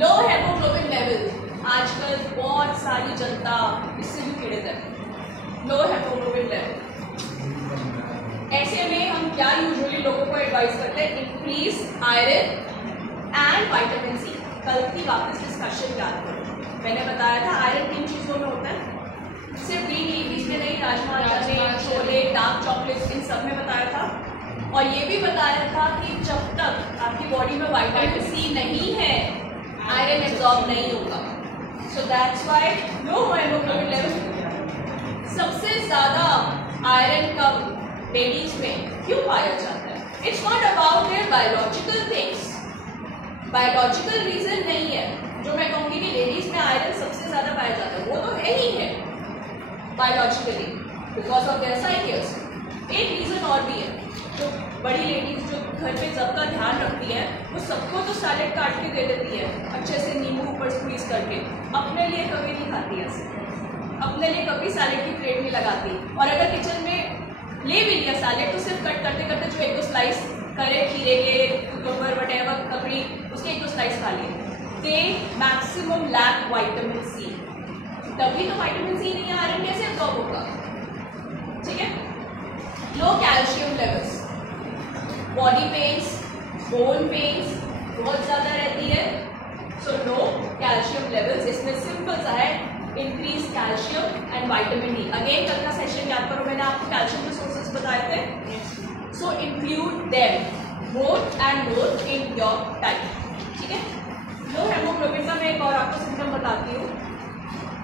लो हेमोग्लोबिन लेवल, आजकल बहुत सारी जनता इससे भी पीड़ित है, लो हेमोग्लोबिन लेवल। ऐसे में हम क्या यूजुअली लोगों को एडवाइस करते हैं, increase iron and vitamin C. कल की वापस डिस्कशन याद करो, मैंने बताया था आयरन किन चीज़ों में होता है, सिर्फ ग्रीन लीफीज में नहीं, राजमा, चने, छोले, डार्क चॉकलेट्स, इन सब में बताया था। और ये भी बताया था कि जब तक आपकी बॉडी में विटामिन सी नहीं है आयरन एब्जॉर्ब नहीं होगा। So that's why low haemoglobin level. सबसे ज़्यादा आयरन कम लेडीज में क्यों पाया जाता है? It's not about their biological things, biological reason नहीं है जो मैं कहूँगी कि लेडीज में आयरन सबसे ज़्यादा पाया जाता है, वो तो है ही है biologically because of their cycles. एक रीज़न और भी है, जो बड़ी लेडीज जो घर पे सबका ध्यान रखती है वो सबको तो सैलेड काट के दे देती है अच्छे से, नींबू ऊपर स्क्वीज करके, अपने लिए कभी नहीं खाती ऐसे, अपने लिए कभी सैलेड की प्लेट नहीं लगाती। और अगर किचन में ले भी लिया सैलेड तो सिर्फ कट करते करते जो एक दो स्लाइस करे, खीरे के, कुकुम्बर, वटेवर, ककड़ी, उसके एक दो स्लाइस खा लिए। दे मैक्सिमम लैक विटामिन सी, तभी तो विटामिन सी नहीं है, आयरन कैसे एब्जॉर्ब होगा? ठीक है। Low calcium levels, body pains, bone pains बहुत ज़्यादा रहती है। सो लो कैल्शियम लेवल्स, इसमें सिंपल सा है, increase calcium and vitamin D. Again कल का सेशन याद करो, मैंने आपको कैल्शियम के सोर्सेज बताए थे। So include them more and more in your diet. ठीक है। लो हेमोग्लोबिन का मैं एक और आपको सिम्टम बताती हूँ,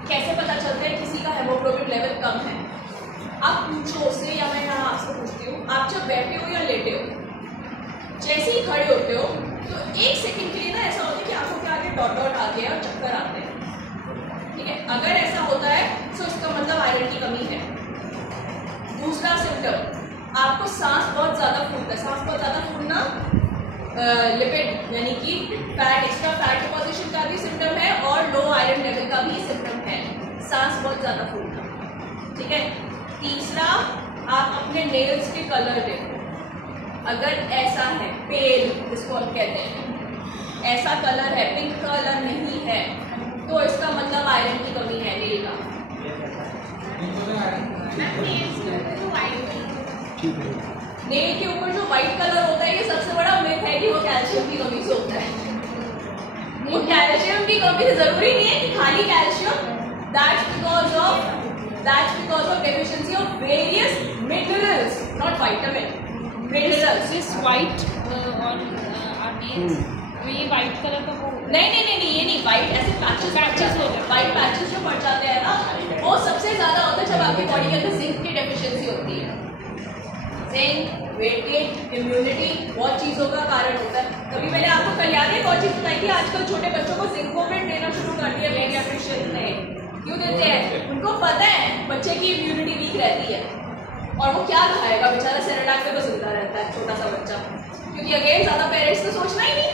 कैसे पता चलता है किसी का हेमोग्लोबिन लेवल कम है। आप पूछो उससे, या मैं यहाँ आपसे पूछती हूँ, आप जब बैठे हो या लेटे हो, जैसे ही खड़े होते हो तो एक सेकंड के लिए ना ऐसा होता है कि आंखों के आगे डॉट डॉट आते हैं और चक्कर आते हैं। ठीक है, अगर ऐसा होता है तो इसका मतलब आयरन की कमी है। दूसरा सिम्टम, आपको सांस बहुत ज़्यादा फूलता है। सांस बहुत ज़्यादा फूलना लिपिड यानी कि फैट, एक्स्ट्रा फैट डिपोजिशन का भी सिम्टम है और लो आयरन लेवल का भी सिम्टम है, सांस बहुत ज़्यादा फूलना। ठीक है। तीसरा, आप अपने नेल्स के कलर देखो, अगर ऐसा है पेल जिसको हम कहते हैं, ऐसा कलर है, पिंक कलर नहीं है, तो इसका मतलब आयरन की कमी है नेल का। नेल के ऊपर जो व्हाइट कलर होता है, ये सबसे बड़ा मिथ है कि वो कैल्शियम की कमी से होता है। वो कैल्शियम की कमी से जरूरी नहीं है कि खाली calcium, that's because of deficiency of various minerals, not vitamin, minerals. This white और ये वाइट कलर का वो नहीं, ये नहीं, वाइट ऐसे पैचेस हो गए, वाइट पैचेस जो पड़ जाते हैं ना, वो सबसे ज़्यादा होता है जब आपकी बॉडी के अंदर जिंक की डेफिशिएंसी होती है। जिंक, वेट गेन, इम्यूनिटी, बहुत चीज़ों का कारण होता है। कभी मैंने आपको कल याद है बहुत चीज़ बताई थी, आजकल छोटे बच्चों को जिंकोमेट देना शुरू कर दिया पीडियाट्रिशियन ने। क्यों देते हैं? उनको पता है बच्चे की इम्यूनिटी वीक रहती है और वो क्या खाएगा बेचारा, सेरेलैक पे तो जिंदा रहता है छोटा सा बच्चा, क्योंकि अगेन ज़्यादा पेरेंट्स तो सोचना ही नहीं,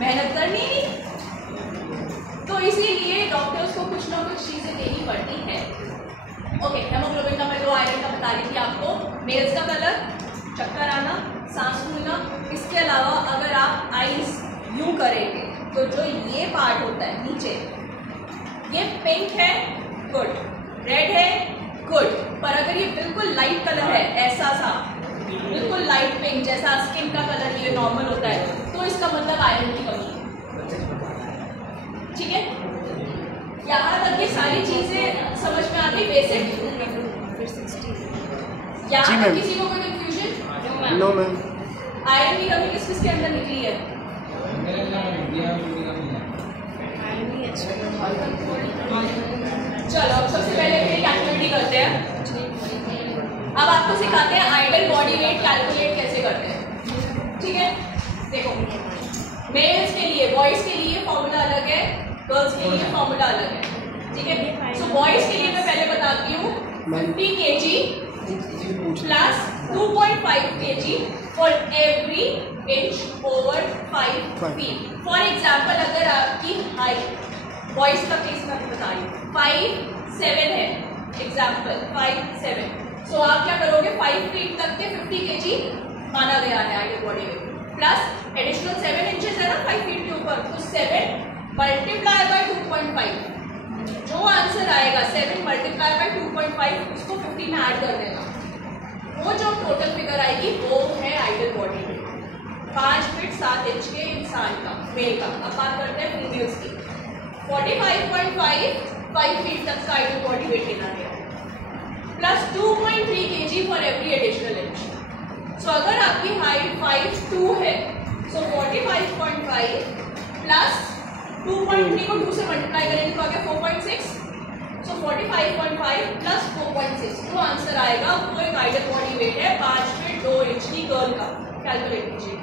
मेहनत करनी ही नहीं, तो इसीलिए डॉक्टर्स को कुछ ना कुछ चीज़ें देनी पड़ती है। ओके, हेमोग्लोबिन का मैं लो आयरन का बता रही थी आपको, नेल्स का कलर, चक्कर आना, सांस फूलना। इसके अलावा अगर आप आईज यूँ करेंगे तो जो ये पार्ट होता है नीचे, ये पिंक है, गुड, रेड है, गुड, पर अगर ये बिल्कुल लाइट कलर है, ऐसा सा बिल्कुल लाइट पिंक जैसा स्किन का कलर ये नॉर्मल होता है, तो इसका मतलब आयरन की कमी है। ठीक है, यहाँ तक ये सारी चीजें समझ में आती, बेसिक। यहाँ तक किसी को कोई कंफ्यूजन? No ma'am. आयरन की कमी किस किसके अंदर निकली है? चलो अब सबसे पहले एक एक्टिविटी करते हैं। अब आपको सिखाते हैं आइडल बॉडी वेट कैलकुलेट कैसे करते हैं। ठीक है, देखो मेल्स के लिए, बॉयज के लिए फॉर्मूला अलग है, गर्ल्स के लिए फॉर्मूला अलग है। ठीक है, सो बॉयज के लिए मैं पहले बताती हूँ 50 kg plus 2.5 kg for every inch over 5 feet। For example, अगर आपकी हाइट बॉयज का केस मैं बता रही हूँ 5, 7 है एग्जाम्पल 5, 7। सो आप क्या करोगे 5 फीट तक के 50 kg माना गया है ideal body weight plus additional 7 inches है ना 5 फीट के ऊपर, तो 7 मल्टीप्लाई बाय 2.5, जो आंसर आएगा 7 मल्टीप्लाई बाय 2.5 उसको 50 में ऐड कर देना, वो जो टोटल फिगर आएगी वो है ideal body wait 5 feet 7 inch के इंसान का, मेल का। अब बात करते हैं फीमेल्स की। 45.5 5 फीट तक का आइडियल बॉडी वेट लेना है plus 2.3 kg for every additional inch. So अगर आपकी हाइट 5'2" है सो 45.5 प्लस 2.3 को 2 से मल्टीप्लाई करेंगे तो आ गया 4.6। सो 45.5 प्लस 4.6 जो आंसर आएगा वो एक आइडियल बॉडी वेट है 5 फीट 2 इंच की गर्ल का। कैलकुलेट कीजिए।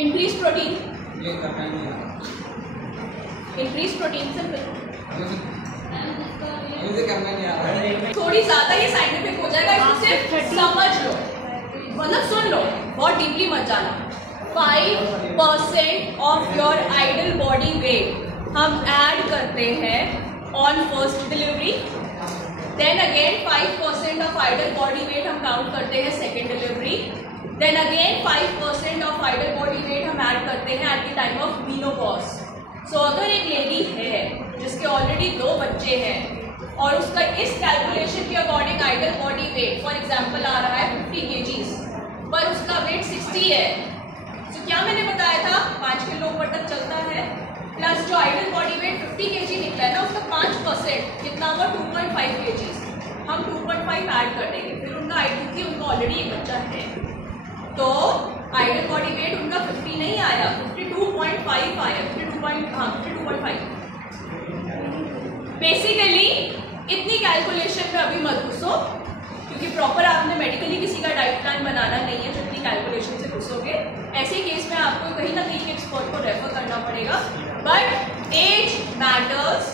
इंक्रीज प्रोटीन, ये करना ही है। Increase protein simple. मुझे करना नहीं आ रहा है। थोड़ी ज्यादा ये साइंटिफिक हो जाएगा, इसको सिर्फ समझ लो, मतलब सुन लो, बहुत डीपली मत जाना। 5% of your ideal body weight हम ऐड करते हैं on first delivery, then again 5% of ideal body weight हम काउंट करते हैं second delivery, then again 5% of ideal body weight हम ऐड करते हैं at the time of menopause. So अगर एक लेडी है जिसके ऑलरेडी 2 बच्चे हैं और उसका इस कैलकुलेशन के according ideal body weight for example आ रहा है 50 kg पर उसका वेट 60 है, तो क्या मैंने बताया था 5 किलो ऊपर तक चलता है, प्लस जो आइडियल बॉडी वेट 50 kg निकला है ना उसका 5% कितना हुआ 2.5 kg, हम 2.5 ऐड कर देंगे, फिर उनका क्योंकि उनका ऑलरेडी एक बच्चा है तो आइडियल बॉडी वेट उनका 50 नहीं आया, 52.5 आया, 52.5। बेसिकली इतनी कैलकुलेशन में अभी मत घुसो क्योंकि प्रॉपर आपने मेडिकली किसी का डाइट प्लान बनाना नहीं है जो इतनी कैलकुलेशन से घुसोगे। ऐसे केस में आपको कहीं ना कहीं एक्सपर्ट को रेफर करना पड़ेगा, but age matters,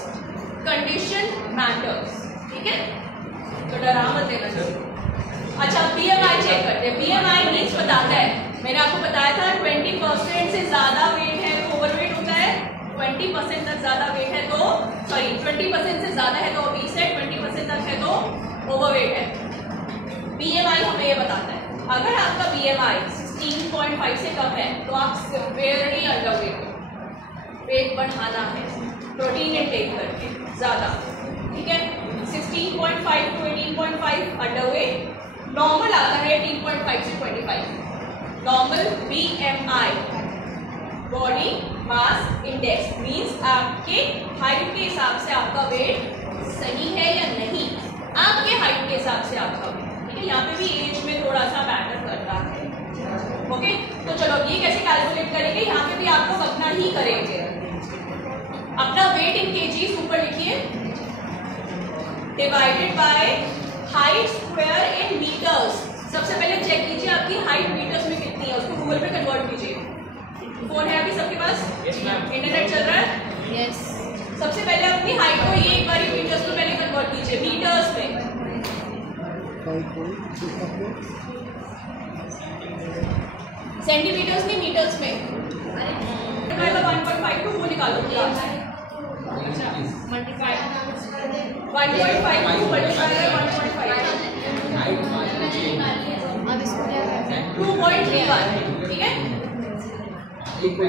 condition matters, ठीक है, तो डरा मत लेना चाहिए। अच्छा BMI चेक करते हैं। BMI मीन्स बताता है, मैंने आपको बताया था 20% से ज़्यादा वेट है तो ओवरवेट होता है, 20% तक ज़्यादा वेट है तो 20% से ज़्यादा है तो ओबीस है, 20% तक है तो ओवरवेट है। BMI हमें ये बताता है, अगर आपका BMI 16.5 से कम है तो आप सिवियरली अंडरवेट हो, वेट बढ़ाना है प्रोटीन इनटेक करके ज़्यादा, ठीक है। 16.5 to 18.5 अंडरवेट, नॉर्मल आता है 18.5 से 25। Normal BMI body mass index means आपके हाइट के हिसाब से आपका वेट सही है या नहीं, आपके हाइट के हिसाब से आपका वेट, ठीक है। यहाँ पे भी एज में थोड़ा सा मैटर करता है, ओके। तो चलो ये कैसे कैलकुलेट करेंगे, यहाँ पे भी आपको अपना ही करेंगे, अपना वेट इन kgs ऊपर लिखिए, divided by height square in metres. सबसे पहले चेक कीजिए आपकी हाइट मीटर्स में कितनी है, उसको गूगल पे कन्वर्ट कीजिए। फोन है अभी सबके पास, इंटरनेट चल रहा है, यस। सबसे पहले अपनी हाइट को ये एक बार मीटर्स में पहले कन्वर्ट कीजिए, मीटर्स में। सेंटीमीटर्स नहीं मीटर्स में, 1.52 वो निकालो, 1.5 1.52 मल्टीप्लाई बाय 1.5 अब इसको क्या करना है 2.31, ठीक है। 2.31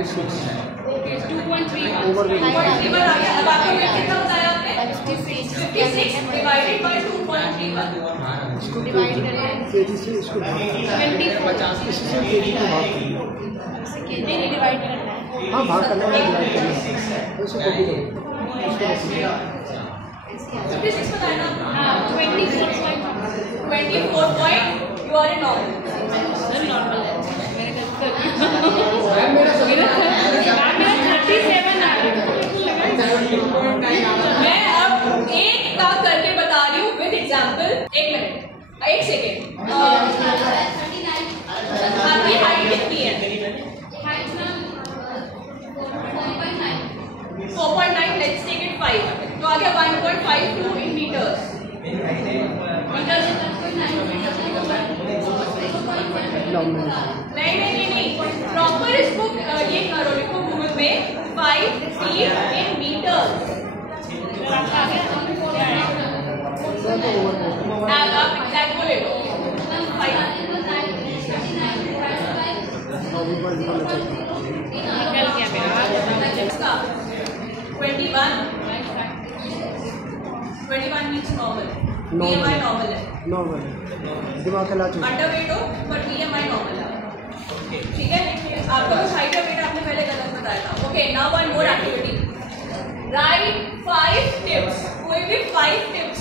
आ गया। अब आपका वेट कितना बताया आपने 56 डिवाइडेड बाय 2.31 डिवाइड करें केजी से इसको भाग करना 50 इससे केजी में भाग करना नहीं डिवाइड करना है। हाँ भाग करना है डिवाइड करना है ऐसे कॉपी करो इसको कॉपी 56 बताया ना, हाँ 24 point you are a normal. Normal है मेरा 37 आ मैं अब एक का करके बता रही हूँ विद एग्जांपल। एक मिनट, एक सेकेंड, आपकी हाइट कितनी है 4.9, लेट्स टेक इट 5, तो आ गया 1.52 इन मीटर्स। मीटर्स डाउन में नहीं प्रॉपर इसको ये करो, लिखो गूगल में 5 feet in meters। आप एग्जैक्ट को ले लो 21 मीन्स नॉर्मल, BMI नॉर्मल है, नॉर्मल दिमाग का लाच अंडर वेट हो बट BMI नॉर्मल है, ठीक है। आपका कुछ हाइट और वेट आपने पहले गलत बताया था। Okay, now one more activity, right 5 tips, कोई भी 5 टिप्स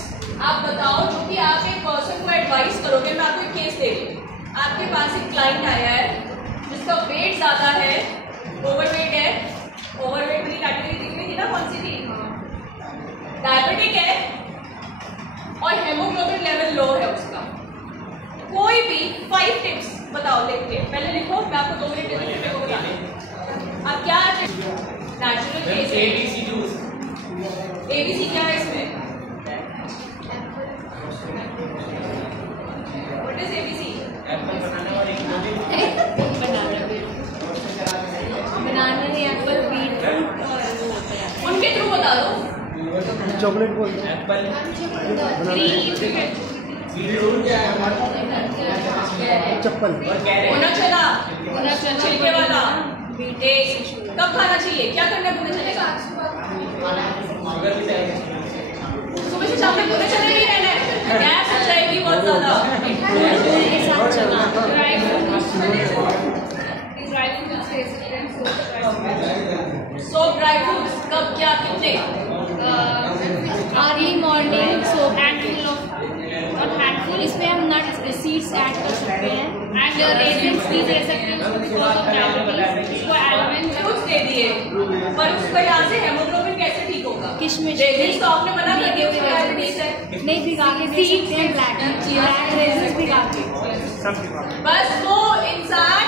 आप बताओ जो कि आप एक पर्सन को एडवाइस करोगे। मैं आपको एक केस दे रही हूँ, आपके पास एक क्लाइंट आया है जिसका वेट ज़्यादा है, ओवरवेट है, ओवरवेट वाली कैटेगरी दिख रही थी ना, कौन सी थी, डायबिटिक है और हेमोग्लोबिन लेवल लो है उसका। कोई भी 5 टिप्स बताओ लिख के, पहले लिखो, मैं आपको 2 मिनट मेरे को बता दें। अब क्या नेचुरल केस है, ABC क्या है इसमें, what is ABC? Banana apple beetroot और उनके थ्रू बता दो। चॉकलेट बोल चप्पल होना चला छिलके वाला कब खाना चाहिए, क्या करना है भुने चने का, सुबह से शाम तक भुने चने ही रहना है, गैस हो जाएगी बहुत ज्यादा। सोप ड्राई फ्रूट्स कब क्या कितने, early morning soap handful of और हैंडफुल, इसमें हम नट्स सीड्स ऐड कर सकते हैं एंड रेजिन्स भी दे सकते हैं उसको एलमंड फ्रूट्स दे दिए, पर उसका यहाँ से हेमोग्लोबिन कैसे ठीक होगा, किशमिश रेजिन्स तो आपने मना कर दिया, उसका डायबिटीज है। नहीं भिगा के दे सकते हैं, ब्लैक रेजिन्स भिगा के, बस वो इंसान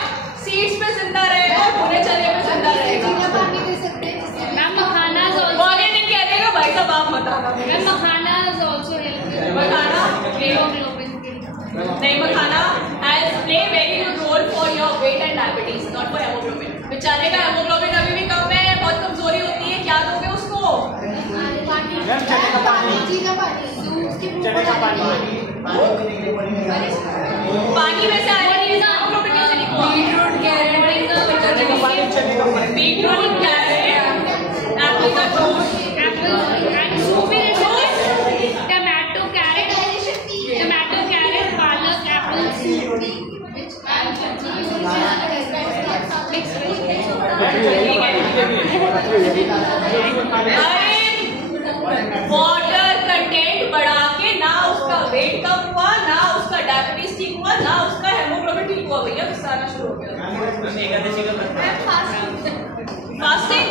सीड्स पे जिंदा रहेगा, भुने चने पे जिंदा रहेगा। मैम मखाना ऑर्गेनिक कह देगा भाई साहब, आप बताना ma'am makhana is also help makhana haemoglobin के लिए। नहीं, makhana has play very good role for your weight and diabetes, not for haemoglobin. बेचारे का हेमोग्लोबिन अभी भी कम है, बहुत कमजोरी होती है, क्या दोगे उसको, पानी में से हेमोग्लोबिन कैसे निकलेगा, बीटरूट कैरेट एप्पल का जूस, टमाटो कैरेट पालक एप्पल सूप, वाटर कंटेंट बढ़ा के ना उसका वेट कम हुआ, ना उसका डायबिटीज ठीक हुआ, ना उसका हेमोग्लोबिन ठीक हुआ, भैया गुस्साना शुरू हो गया। फास्टिंग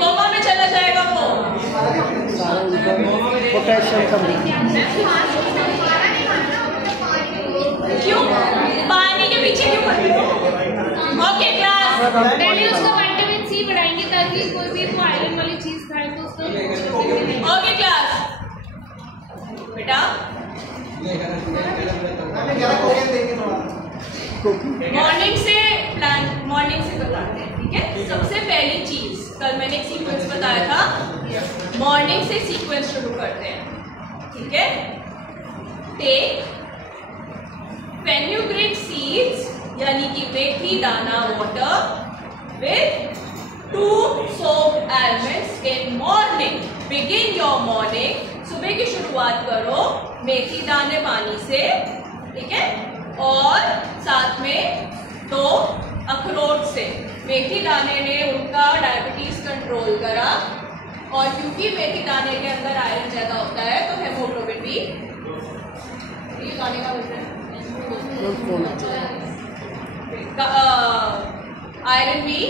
कोमा में चला जाएगा वो, पोटेशियम कम, क्यों पानी के पीछे क्यों पड़ते हो। ओके क्लास, पहले उसका विटामिन सी बढ़ाएंगे ताकि कोई भी वो आयरन वाली चीज खाए तो उसका ओके क्लास बेटा, मॉर्निंग से बताते हैं, ठीक है। सबसे पहली चीज, कल मैंने एक सीक्वेंस बताया था, मॉर्निंग से सीक्वेंस शुरू करते हैं, ठीक है। टेक फेन्यूग्रीक सीड्स यानी कि मेथी दाना water with 2 soaked almonds in morning, begin your morning, सुबह की शुरुआत करो मेथी दाने पानी से, ठीक है, और साथ में 2 अखरोट से। मेथी दाने ने उनका डायबिटीज कंट्रोल करा, और क्योंकि मेथी दाने के अंदर आयरन ज्यादा होता है तो हेमोग्लोबिन भी, ये गाने का आयरन भी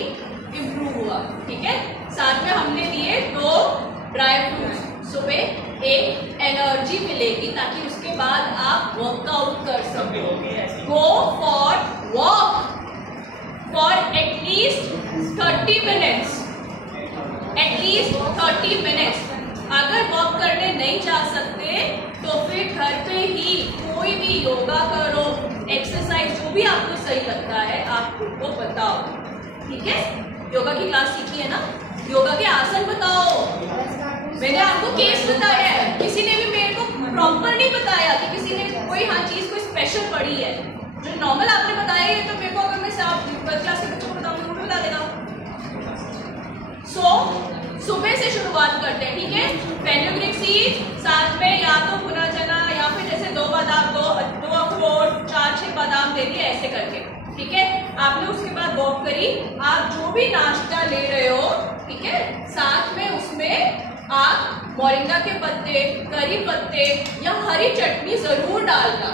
इम्प्रूव हुआ, ठीक है। साथ में हमने दिए 2 ड्राई फ्रूट्स, सुबह एक एनर्जी मिलेगी ताकि उसके बाद आप वर्कआउट कर सको। Go for walk for at least 30 minutes, at least 30 minutes. अगर वॉक करने नहीं जा सकते तो तो फिर घर पे ही कोई भी योगा करो, एक्सरसाइज जो भी आपको सही लगता है आप खुद को बताओ, ठीक है। योगा की क्लास सीखी है ना, योगा के आसन बताओ। मैंने आपको केस बताया है, किसी ने भी मेरे को प्रॉपर नहीं बताया कि किसी ने कोई चीज कोई स्पेशल पढ़ी है। जो नॉर्मल आपने बताया है तो मेरे को अगर मैं क्लास के बच्चों को बताऊंगी तो बता देगा। सुबह से शुरुआत करते हैं, ठीक है। फेनुग्रीक सीड, साथ में या तो भुना चना या फिर जैसे 2 बादाम, 2 अखरोट, 4-6 बादाम दे दिए ऐसे करके, ठीक है। आपने उसके बाद वॉक करी, आप जो भी नाश्ता ले रहे हो, ठीक है, साथ में उसमें आप मोरिंगा के पत्ते, करी पत्ते या हरी चटनी जरूर डालना,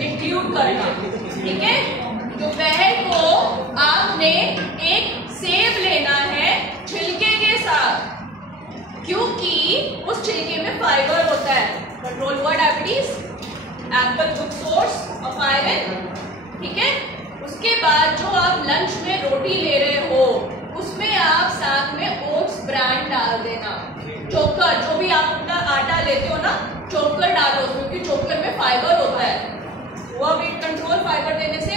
इंक्लूड करना, ठीक है। दोपहर को आपने एक सेब लेना है छिलके के साथ, क्योंकि उस छिलके में फाइबर होता है। कंट्रोल हुआ diabetes, Apple good source of iron, ठीक है। उसके बाद जो आप लंच में रोटी ले रहे हो उसमें आप साथ में ओट्स ब्रांड डाल देना, चोकर, जो भी आप अपना आटा लेते हो ना, चोकर डालो क्योंकि चोकर में फाइबर होता है। हुआ वेट कंट्रोल फाइबर देने से,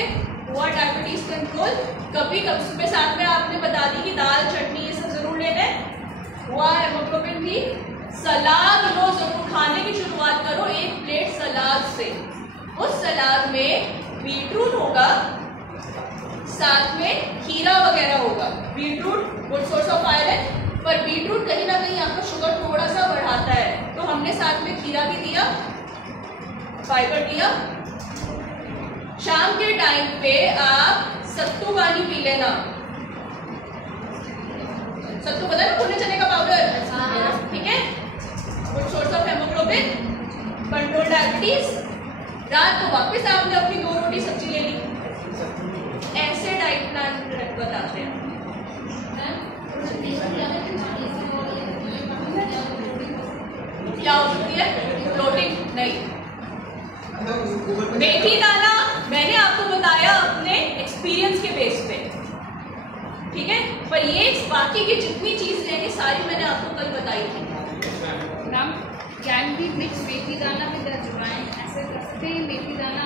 हुआ डायबिटीज कंट्रोल। कभी कभी सुबह साथ में आपने बता दी कि दाल चटनी ये सब जरूर लेना है, हुआ हेमोग्लोबिन भी। सलाद लो जरूर, खाने की शुरुआत करो 1 प्लेट सलाद से। उस सलाद में बीटरूट होगा, साथ में खीरा वगैरह होगा। Beetroot good source of iron, पर बीटरूट कहीं ना कहीं आपका शुगर थोड़ा सा बढ़ाता है, तो हमने साथ में खीरा भी दिया, फाइबर दिया। शाम के टाइम पे आप सत्तू पानी पी लेना। सत्तू पता है, भुने चने का पाउडर, ठीक है, good source of haemoglobin, control diabetes. रात को वापस आपने अपनी 2 रोटी सब्जी ले ली। ऐसे डाइट प्लान बताते हैं। क्या हो सकती है? फ्लोटिंग नहीं। मेथी दाना मैंने आपको बताया अपने एक्सपीरियंस के बेस पे, ठीक है, पर ये बाकी की जितनी चीजें हैं सारी मैंने आपको कल बताई थी। मैम, कैन बी मिक्स मेथी दाना विद अजवाइन, ऐसे कर सकते हैं? मेथी दाना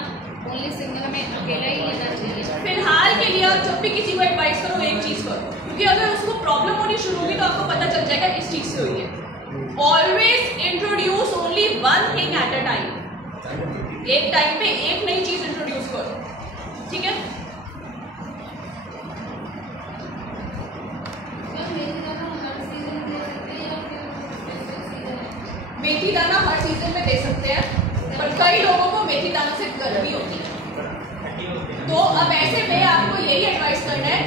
ओनली सिंगल में अकेला ही लेना चाहिए? फिलहाल के लिए आप जब भी किसी को एडवाइस करो एक चीज करो, क्योंकि अगर उसको प्रॉब्लम होनी शुरू होगी तो आपको पता चल जाएगा किस चीज से हुई है। Always introduce only 1 thing at a time. एक टाइम पे एक नई चीज इंट्रोड्यूस करो, ठीक है। मेथी दाना हर सीजन में दे सकते हैं, पर कई लोगों को मेथी दाना से गर्मी होती है। तो अब ऐसे में आपको यही एडवाइस करना है,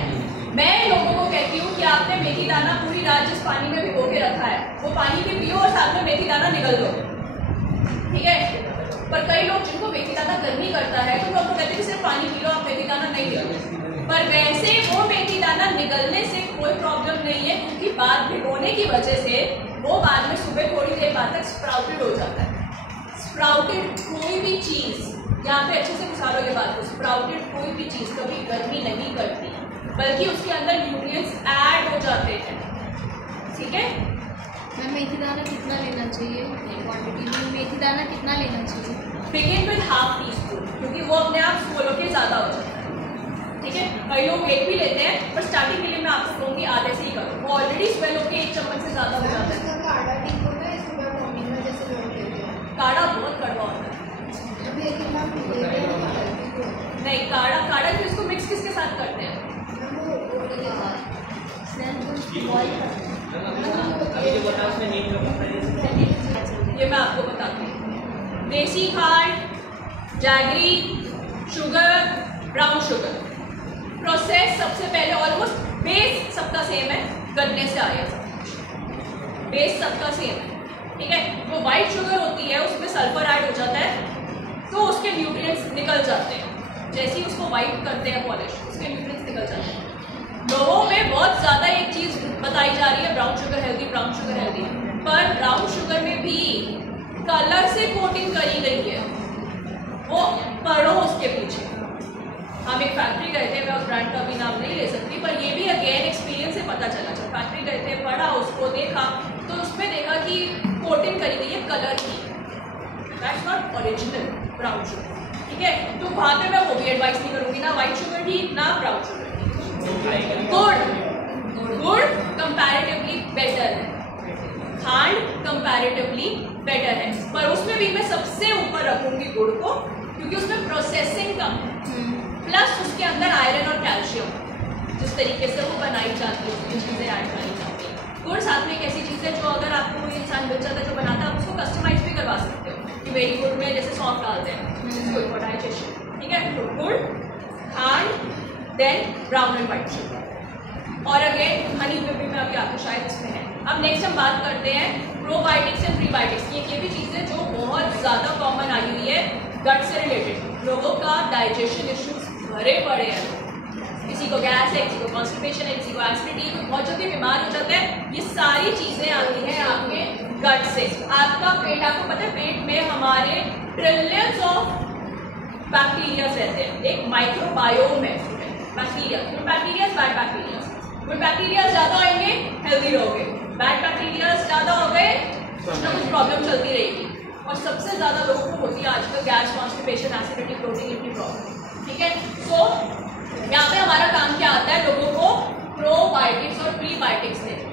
मैं लोगों को कहती हूँ कि आपने मेथी दाना पूरी रात जिस पानी में भिगो के रखा है वो पानी भी पियो और साथ में मेथी दाना निगल दो, ठीक है। पर कई लोग जिनको मेथी दाना गर्मी करता है तो वो आपको कहते हैं कि सिर्फ पानी पी लो, आप मेथी दाना नहीं लो। पर वैसे वो मेथी दाना निगलने से कोई प्रॉब्लम नहीं है, क्योंकि बाद भिगोने की वजह से वो बाद में सुबह थोड़ी देर बाद तक स्प्राउटेड हो जाता है। स्प्राउटेड कोई भी चीज़, यहाँ पे अच्छे से घुसा लो ये बात को, स्प्राउटेड कोई भी चीज़ कभी गर्मी नहीं करती, बल्कि उसके अंदर न्यूट्रिएंट्स ऐड हो जाते हैं, ठीक है। मैम, मेथी दाना कितना लेना चाहिए क्वांटिटी में? मेथी दाना कितना लेना चाहिए? बिगिन विद ½ टीस्पून, क्योंकि वो अपने आप swallow के ज़्यादा हो जाता है, ठीक है। कई लोग 1 भी लेते हैं, पर स्टार्टिंग के लिए मैं आपको कहूँगी आधे से ही करो, वो ऑलरेडी swallow के 1 चम्मच से ज़्यादा हो जाता है। काढ़ा ठीक होता है सुबह मॉर्निंग में जैसे लोग लेते हैं? काढ़ा बहुत कड़वा होता है। नहीं, काढ़ा जो इसको मिक्स किसके साथ करते हैं? ये मैं आपको बताती हूँ। देसी खांड, jaggery, sugar, brown sugar. Process सबसे पहले ऑलमोस्ट बेस सबका सेम है, गन्ने से आया सब, बेस सबका सेम है, ठीक है। जो वाइट शुगर होती है उसमें सल्फर ऐड हो जाता है, तो उसके न्यूट्रिएंट्स निकल जाते हैं। जैसे ही उसको वाइट करते हैं पॉलिश, उसके न्यूट्रिएंट्स निकल जाते हैं। लोगों में बहुत ज़्यादा एक चीज़ बताई जा रही है, brown sugar healthy, brown sugar healthy, पर ब्राउन शुगर में भी कलर से कोटिंग करी गई है, वो पढ़ो उसके पीछे। हम एक फैक्ट्री गए थे, मैं उस ब्रांड का भी नाम नहीं ले सकती, पर ये भी अगेन एक्सपीरियंस से पता चला। जब फैक्ट्री गए थे, पढ़ा, उसको देखा, तो उसमें देखा कि कोटिंग करी गई है कलर की, ओरिजिनल ब्राउन शुगर, ठीक है। तो वहाँ पे मैं वो भी एडवाइस नहीं करूँगी, ना वाइट शुगर ठीक ना ब्राउन शुगर ठीक। गुड़ कंपैरेटिवली बेटर है, खांड कंपैरेटिवली बेटर है, पर उसमें भी मैं सबसे ऊपर रखूँगी गुड़ को, क्योंकि उसमें प्रोसेसिंग कम है, प्लस उसके अंदर आयरन और कैल्शियम जिस तरीके से वो बनाई जाती है उसकी चीज़ें ऐड करी जाती है। गुड़ साथ में एक ऐसी चीज़ है जो अगर आपको कोई इंसान मिल जाता है जो बनाता है, आप उसको कस्टमाइज भी करवा सकते हो कि मेरी गुड़ में जैसे सौंफ डालते हैं गुड़ फॉर डाइजेशन, ठीक है। तो गुड़, खांड, then brown and white sugar, और अगेन हनी पे भी मैं अभी आपको शायद इसमें है। अब नेक्स्ट हम बात करते हैं प्रोबायोटिक्स एंड प्रीबायोटिक्स। ये भी चीज़ें जो बहुत ज़्यादा कॉमन आई हुई है गट से रिलेटेड। लोगों का डाइजेशन इश्यूज भरे पड़े हैं, किसी को गैस है, किसी को कॉन्स्टिपेशन है, किसी को एसिडिटी, कोई बहुत जल्दी बीमार हो जाता है। ये सारी चीज़ें आती हैं आपके गट से। आपका पेट, आपको पता है पेट में हमारे ट्रिलियंस ऑफ बैक्टीरियाज रहते हैं, एक माइक्रोबायोम है bacteria, good bacteria, bad bacteria. Good bacteria ज़्यादा आएंगे हेल्दी रहोगे, बैड बैक्टीरिया ज़्यादा हो गए कुछ ना कुछ प्रॉब्लम चलती रहेगी। और सबसे ज़्यादा लोगों को होती है आजकल गैस, कॉन्स्टिपेशन, एसिडिटी, ब्लोटिंग की प्रॉब्लम, ठीक है। सो यहाँ पे हमारा काम क्या आता है, लोगों को प्रोबायोटिक्स और प्रीबायोटिक्स देना,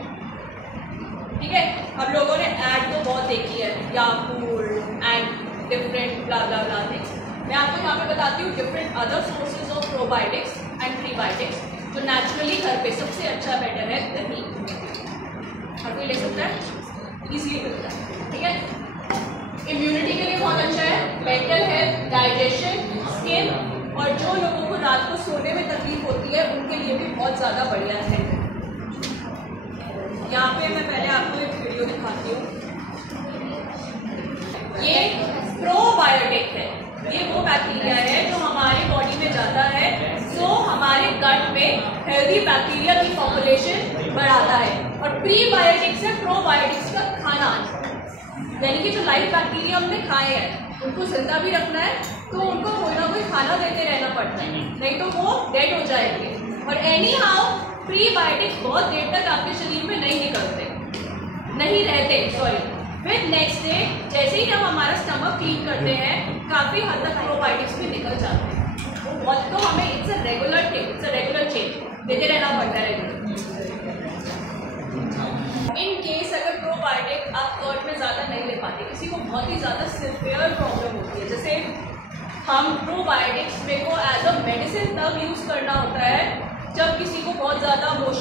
ठीक है। अब लोगों ने ऐड तो बहुत देखी है, Yakult and different blah blah blah things. मैं आपको यहाँ पे बताती हूँ different other sources of probiotics and prebiotics जो नेचुरली घर पे सबसे अच्छा बेटर है दही। हर कोई ले सकता है, इजीली मिलता है, ठीक है। इम्यूनिटी के लिए बहुत अच्छा है, मेंटल हेल्थ, डाइजेशन, स्किन, और जो लोगों को रात को सोने में तकलीफ होती है उनके लिए भी बहुत ज़्यादा बढ़िया है। यहाँ पे मैं पहले आपको एक वीडियो दिखाती हूँ। ये प्रोबायोटिक है, ये वो बैक्टीरिया है जो हमारी बॉडी में जाता है, तो हमारे गट में हेल्दी बैक्टीरिया की पॉपुलेशन बढ़ाता है। और प्रीबायोटिक्स है प्रोबायोटिक्स का खाना, यानी कि जो लाइव बैक्टीरिया हमने खाए हैं उनको जिंदा भी रखना है, तो उनको कोई ना कोई खाना देते रहना पड़ता है, नहीं तो वो डेड हो जाएंगे। और एनी हाउ प्रीबायोटिक्स बहुत देर तक आपके शरीर में नहीं निकलते, नहीं रहते, सॉरी। फिर नेक्स्ट डे जैसे ही हम हमारा स्टमक क्लीन करते हैं काफ़ी हद तक प्रोबायोटिक्स भी निकल जाते हैं। वो बहुत, तो हमें it's a regular thing, it's a regular change देते रहना पड़ता है। इन केस अगर प्रोबायोटिक आप कर्ड में ज़्यादा नहीं ले पाते, किसी को बहुत ही ज़्यादा सिवियर प्रॉब्लम होती है, जैसे हम प्रोबायोटिक्स में को एज अ मेडिसिन तब यूज़ करना होता है जब किसी को बहुत ज़्यादा लूज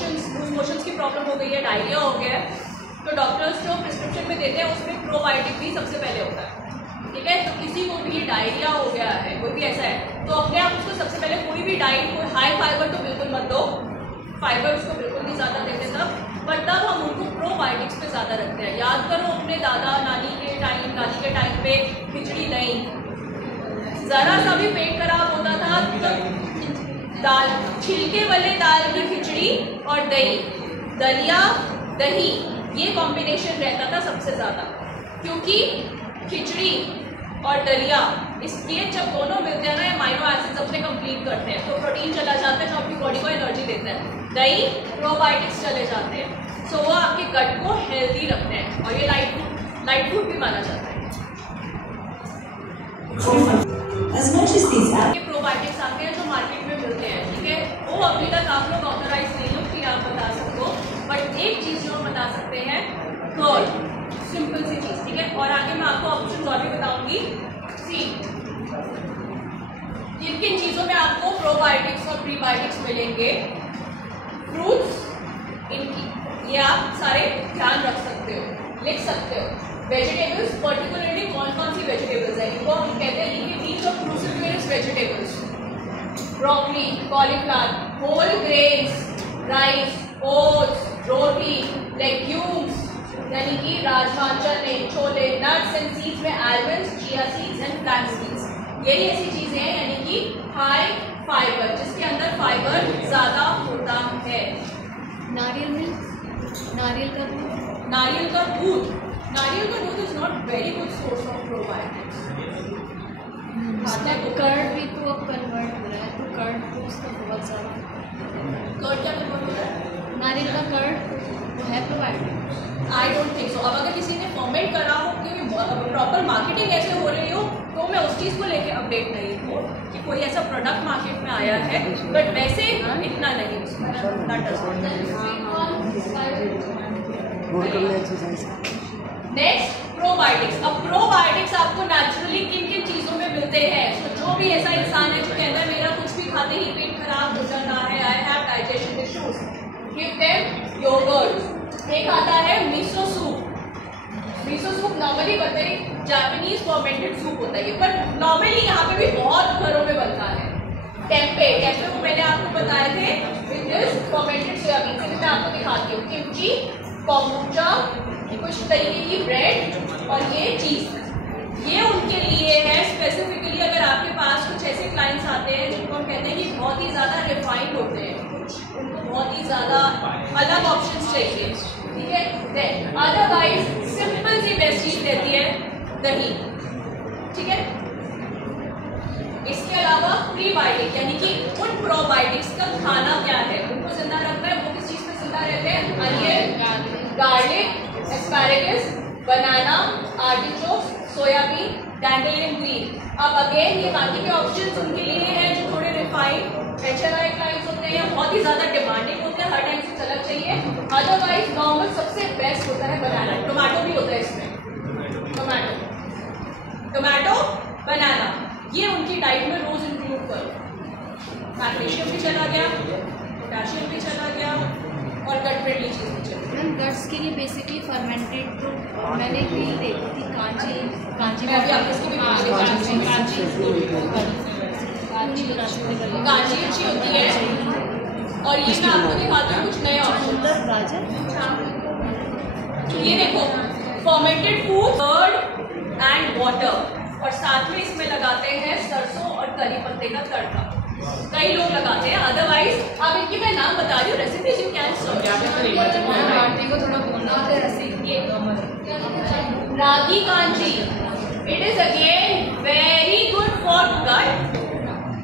मोशंस की प्रॉब्लम हो गई है, डायरिया हो गया है, तो डॉक्टर्स जो प्रिस्क्रिप्शन में देते हैं उसमें प्रोबायोटिक भी सबसे पहले होता है, ठीक है। तो किसी को भी डायरिया हो गया है, कोई भी ऐसा है, तो अपने आप उसको सबसे पहले कोई भी डाइट, कोई हाई फाइबर तो बिल्कुल मत दो, फाइबर उसको बिल्कुल नहीं ज़्यादा देते तब, पर तब हम उनको प्रोबायोटिक्स पे ज़्यादा रखते हैं। याद करो अपने दादा नानी के टाइम पे खिचड़ी दही, ज़रा सा भी पेट खराब होता था तो दाल, छिलके वाले दाल की खिचड़ी और दही, दलिया दही, ये कॉम्बिनेशन रहता था सबसे ज़्यादा, क्योंकि खिचड़ी और दलिया इसलिए जब दोनों मिलते हैं ना, अमाइनो एसिड्स अपने कंप्लीट करते हैं तो प्रोटीन चला जाता है जो आपकी बॉडी को एनर्जी देता है, दही प्रोबायोटिक्स चले जाते हैं, सो वो आपके गट को हेल्दी रखते हैं, और ये लाइट फूड भी माना जाता है। ये प्रोबायोटिक्स आते हैं जो मार्केट में मिलते हैं, ठीक है, वो अभी तक आप लोग ऑथराइज नहीं हो कि आप बता सको, बट एक चीज़ जो बता सकते हैं, कर्ड, सिंपल सी चीज़, ठीक है। और आगे मैं आपको ऑप्शन और भी बताऊंगी। सी किन किन चीज़ों में आपको प्रोबायोटिक्स और प्रीबायोटिक्स मिलेंगे, फ्रूट्स, इनकी ये आप सारे ध्यान रख सकते हो, लिख सकते हो। वेजिटेबल्स, पर्टिकुलरली कौन कौन सी वेजिटेबल्स है, इनको हम कहते हैं लीफी और cruciferous vegetables, broccoli, cauliflower, whole grains, rice, oats, roti, legumes यानी कि राजमा, चने, छोले, नट्स एंड सीड्स में almonds, chia seeds and flax seeds, यही ऐसी चीज़ें हैं यानी कि हाई फाइबर, जिसके अंदर फाइबर ज़्यादा होता है। नारियल मिल्क, नारियल का दूध, नारियल का दूध, नारियल का दूध is not very good source of probiotics. Curd भी तो अब कन्वर्ट हो रहा है, तो कर्ड तो उसका बहुत ज़्यादा, कर्ड क्या कन्वर्ट हो रहा है, नारियल का कर्ड वो है probiotic. I don't think so. अब अगर किसी ने फॉर्मेट करा हो, क्योंकि प्रॉपर मार्केटिंग ऐसे हो रही हो, तो तो मैं उस चीज़ को लेके अपडेट नहीं हूँ कि कोई ऐसा प्रोडक्ट मार्केट में आया है, बट वैसे इतना नहीं उसमें। Next probiotics. अब प्रोबायोटिक्स आपको नेचुरली किन किन चीज़ों में मिलते हैं? तो जो भी ऐसा इंसान है जो कहता है मेरा कुछ भी खाते ही पेट खराब हो जाता है, I have digestion issues, give them yoghurt. एक आता है miso soup. Miso soup normally बनता है, जापानीज फर्मेंटेड सूप होता है, पर नॉर्मली यहाँ पे भी बहुत घरों में बनता है। टेम्पे, टेम्पे को मैंने आपको बताए थे विद दिस फर्मेंटेड सोयाबीन से, मैं आपको दिखाती हूँ। किमची, कोम्बुचा, कुछ तरीके की ब्रेड और ये चीज़, ये उनके लिए है स्पेसिफिकली। अगर आपके पास कुछ ऐसे क्लाइंट्स आते हैं जिनको हम कहते हैं कि बहुत ही ज़्यादा रिफाइंड होते हैं, उनको बहुत ही ज़्यादा अलग ऑप्शंस चाहिए, ठीक है। देन अदरवाइज सिंपल सी बेस्ट चीज़ रहती है दही, ठीक है। इसके अलावा प्रीबायोटिक यानी कि उन प्रोबायोटिक्स का खाना क्या है, उनको जिंदा रखना है। वो किस चीज़ में जिंदा रहते हैं? अनियन, गार्लिक, एस्पैरेगस, बनाना, आर्टिचोक, सोयाबीन, डैंडलियन ग्रीन। अब अगेन ये बाकी के ऑप्शंस उनके लिए हैं जो थोड़े रिफाइंड HLI क्लाइंट्स होते हैं या बहुत ही ज़्यादा डिमांडिंग होते हैं, हर टाइम से चलना चाहिए। अदरवाइज नॉर्मल सबसे बेस्ट होता है बनाना। टोमेटो भी होता है इसमें, टोमेटो, बनाना, ये उनकी डाइट में रोज इंक्लूड करो। मैग्नीशियम भी चला गया, पोटेशियम भी चला गया और गट फ्रेंडली चीज़ भी चली। मैम गट्स के लिए बेसिकली फर्मेंटेड तो मैंने भी देखी थी कांची मैं भी आपको इसकी भी कांची अच्छी होती है। और ये मैं आपको दिखाती हूँ कुछ नए ऑप्शन। गाजर, ये देखो fermented food, curd and water, और साथ में इसमें लगाते हैं सरसों और करी पत्ते का तड़का। कई लोग लगाते हैं, अदरवाइज अब इनकी मैं नाम बता रही हूँ, रेसिपीज यू कैन को थोड़ा बोलना होता है recipe. Ragi kanji, it is again very good for gut,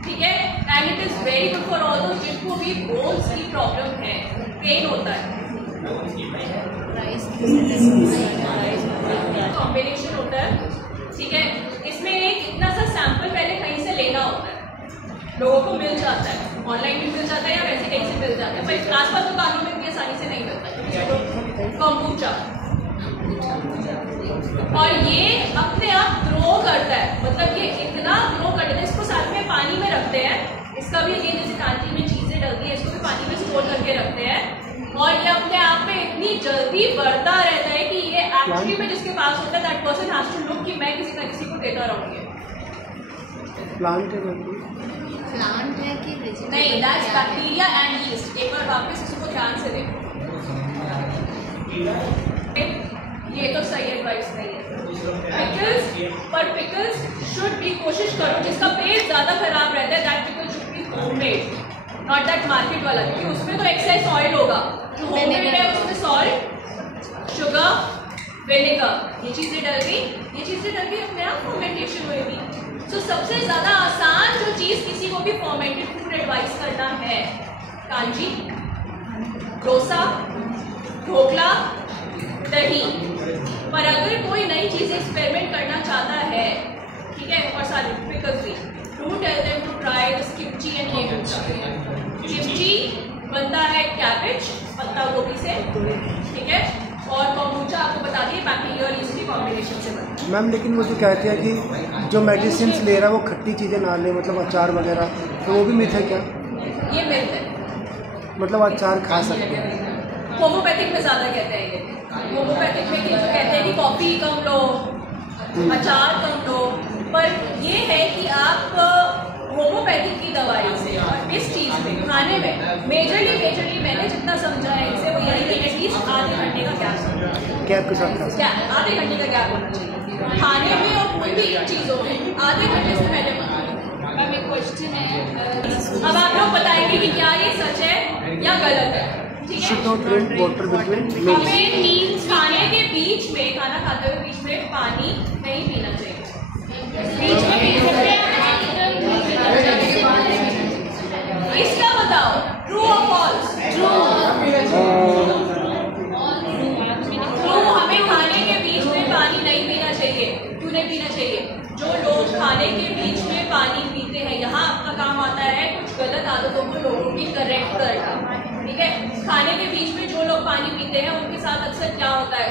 ठीक है, and it is very good for all those जिनको भी बोन्स की प्रॉब्लम है, पेन होता है। कॉम्बिनेशन होता है, ठीक है। इसमें एक इतना सा सैंपल पहले कहीं से लेना होता है, लोगों को मिल जाता है, ऑनलाइन भी मिल जाता है या वैसे कहीं से मिल जाता है, पर आसपास दुकानों में भी आसानी से नहीं मिलता। कोम्बुचा, और ये अपने आप ग्रो करता है, मतलब ये इतना ग्रो करता है, इसको साथ में पानी में रखते हैं, इसका भी ये जैसे कांची में चीज़ें डलती है, इसको भी पानी में स्टोर करके रखते हैं, और ये अपने आप में इतनी जल्दी बढ़ता रहता है कि ये एक्चुअली में जिसके पास होता है that person has to look कि मैं किसी ना किसी को देता रहूँगी। प्लांट है कि वेजिटेबल? नहीं, दैट्स बैक्टीरिया एंड यीस्ट। एक बार वापस इसको ध्यान से देखो, ये तो सही एडवाइस नहीं है। पिकल्स, पर पिकल्स शुड बी, कोशिश करो जिसका पेट ज़्यादा खराब रहता है that pickle should be homemade, not that market वाला, क्योंकि उसमें तो एक्सेस ऑयल होगा। जो होममेड है उसमें सॉल्ट, शुगर, विनेगर, ये चीज़ें डल गई अपने आप फर्मेंटेशन होगी। तो सबसे ज़्यादा आसान जो चीज़ किसी को भी फर्मेंटेड फूड एडवाइस करना है, कांची, डोसा, ढोकला, दही। पर अगर कोई नई चीज़ एक्सपेरिमेंट करना चाहता है, ठीक है, और सारे पिकल्स भी, do tell them to try this kimchi and kombucha. Kimchi बनता है कैबेज, पत्ता गोभी से, ठीक है, और कोम्बुचा आपको बता दिए बैक्टीरिया और यीस्ट की कॉम्बिनेशन से बनता है। मैम लेकिन वो जो कहते हैं कि जो मेडिसिन ले रहा है वो खट्टी चीज़ें ना ले, मतलब अचार वगैरह, तो वो भी मिथ है क्या? ये मिथ है, मतलब अचार खा सकते हैं? होम्योपैथिक में ज़्यादा कहते हैं ये। होम्योपैथिक में जो कहते हैं कि कॉफ़ी कम लो, अचार कम लो, पर ये है कि आप होम्योपैथिक की दवाई से और इस चीज़ में खाने में मेजरली मैंने जितना समझा है इसे, वो यही कि एटलीस्ट आधे घंटे का गैप के साथ खा आधे घंटे का गैप होना चाहिए खाने में और कोई भी चीज़ों में, आधे घंटे से पहले मत। मैम एक क्वेश्चन है, अब आप लोग बताएंगे कि क्या ये सच है या गलत है, ठीक है। Should not drink water between meals. हमें मील्स खाने के बीच में, खाना खाते हुए बीच में पानी नहीं पीना चाहिए। बीच में पी सकते हैं, इसका बताओ ट्रू और फॉल्स? ट्रू। हमें खाने के बीच में पानी नहीं पीना चाहिए। क्यों नहीं पीना चाहिए? जो लोग खाने के बीच में पानी पीते हैं, यहाँ आपका काम आता है कुछ गलत आदतों को लोगों की करेक्ट करना, ठीक है। खाने के बीच में जो लोग पानी पीते हैं उनके साथ अक्सर क्या होता है,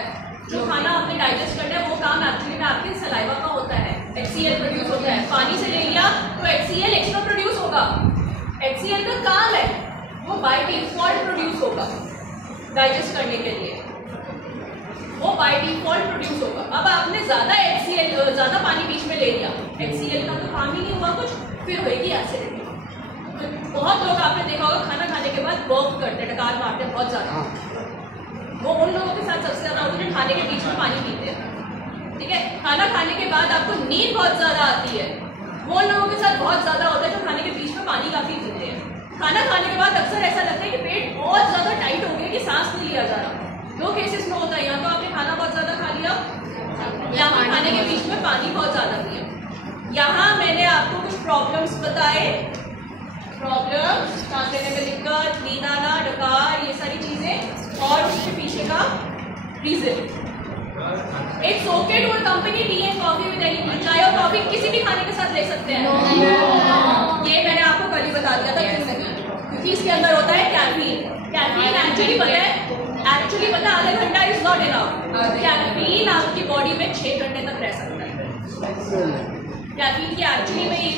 जो खाना आपने डाइजेस्ट करना है वो काम एक्चुअली में आपके सलाइवा का होता है, HCl प्रोड्यूस होता है। पानी से ले लिया तो HCl एक्स्ट्रा प्रोड्यूस होगा। HCl का काम है वो बाय डिफॉल्ट प्रोड्यूस होगा डाइजेस्ट करने के लिए, वो बाय डिफॉल्ट प्रोड्यूस होगा। अब आपने ज़्यादा पानी बीच में ले लिया, HCl का तो काम ही नहीं हुआ कुछ, फिर होगी एसिडिटी। तो बहुत लोग आपने देखा होगा खाना खाने के बाद बर्फ करते हैं, डकार मारते हैं बहुत ज़्यादा, वो उन लोगों के साथ सबसे ज़्यादा होती है जो खाने के बीच में पानी पीते हैं, ठीक है। खाना खाने के बाद आपको नींद बहुत ज़्यादा आती है, वो उन लोगों के साथ बहुत ज़्यादा होता है जो खाने के बीच में पानी काफ़ी पीते हैं। खाना खाने के बाद अक्सर ऐसा लगता है कि पेट बहुत ज़्यादा टाइट हो गया कि सांस नहीं लिया जा रहा। दो केसेस में होता है, या तो आपने खाना बहुत ज़्यादा खा लिया या फिर खाने के बीच में पानी बहुत ज़्यादा पिया। यहाँ मैंने आपको कुछ प्रॉब्लम्स बताए, प्रॉब्लम्स सांस लेने में दिक्कत, नींद आना, डकार, ये सारी चीज़ें, और उसके पीछे का reason. It's okay to company tea and coffee with any, चाय और कॉफी किसी भी खाने के साथ ले सकते हैं। ये मैंने आपको कल ही बता दिया था क्यों नहीं, क्योंकि इसके अंदर होता है कैफीन। कैफीन एक्चुअली पता है आधा घंटा इज नॉट इनफ। कैफीन आपकी बॉडी में 6 घंटे तक रह सकता है। कैफीन की एक्चुअली में ये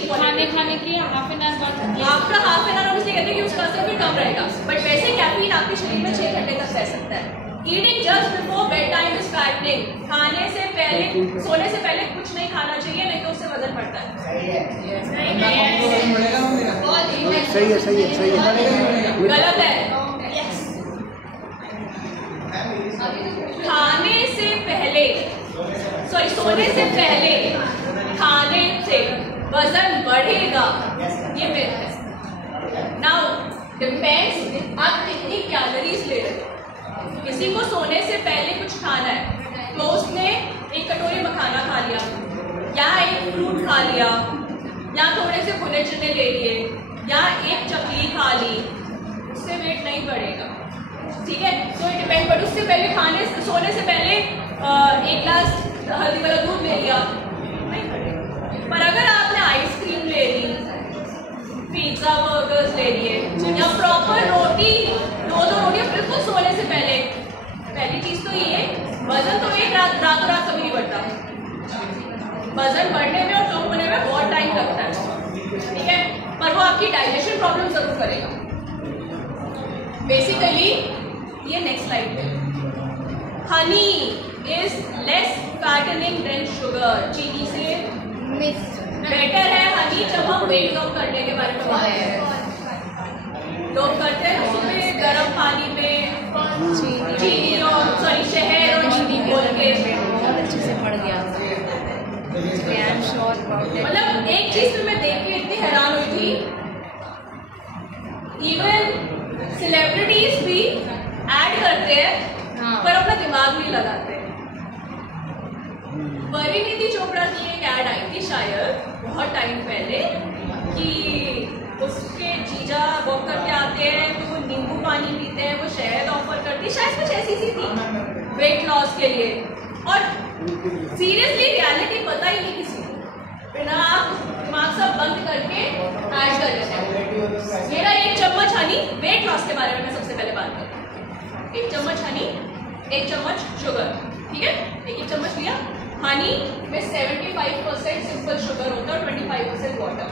खाने के हाफ एन आवर बाद आपका हाफ एन आवर कहते हैं कि उसका असर भी कम रहेगा, बट वैसे कैफीन आपके शरीर में 6 घंटे तक रह सकता है। Eating just before bed time is fattening. खाने से पहले, सोने से पहले कुछ नहीं खाना चाहिए, नहीं तो उससे वजन बढ़ता है। सही है। गलत है। खाने से पहले, सॉरी सोने से पहले खाने से वजन बढ़ेगा, ये मिथ है। नाउ डिपेंड्स आप कितनी कैलोरीज ले रहे हो। किसी को सोने से पहले कुछ खाना है तो उसने एक कटोरी मखाना खा लिया, या एक फ्रूट खा लिया, या थोड़े से भुने चने ले लिए, या एक चकली खा ली, उससे वेट नहीं बढ़ेगा, ठीक है। तो इट डिपेंड, बट उससे पहले सोने से पहले 1 ग्लास हल्दी वाला दूध ले लिया, नहीं बढ़ेगा। पर अगर आपने आइसक्रीम ले ली, पिज्जा बर्गर्स ले लिए, या प्रॉपर रोटी, 2 रोटियां बिल्कुल सोने से पहले, पहली चीज तो ये वजन तो एक रातों रात कभी नहीं बढ़ता, वजन बढ़ने में और कम होने में बहुत टाइम लगता है, ठीक है, पर वो आपकी डाइजेशन प्रॉब्लम जरूर करेगा। बेसिकली ये नेक्स्ट स्लाइड पे, honey is less fattening than sugar. चीनी से बेटर है हनी जब हम वेट लॉस करने के बारे में बात करें। लोग करते हैं सुबह गर्म पानी में चीनी और शहद और चीनी बोल के, बहुत अच्छे से पड़ गया था। मतलब एक चीज में देख के इतनी हैरान हुई थी, इवन सेलिब्रिटीज भी ऐड करते हैं पर अपना दिमाग नहीं लगाते। परिणीति चोपड़ा की एक ऐड आई थी शायद बहुत टाइम पहले कि उसके जीजा वॉक करके आते हैं तो वो नींबू पानी पीते हैं, वो शहद ऑफर करती है, शायद कुछ ऐसी सी थी वेट लॉस के लिए। और सीरियसली रियलिटी पता ही नहीं किसी को, बिना आप दिमाग सब बंद करके ऐड कर लेते हैं। मेरा 1 चम्मच हनी, वेट लॉस के बारे में मैं सबसे पहले बात करूँ। 1 चम्मच हनी, 1 चम्मच शुगर, ठीक है, 1 चम्मच लिया। हनी में 75% सिंपल शुगर होता है और 25% वाटर।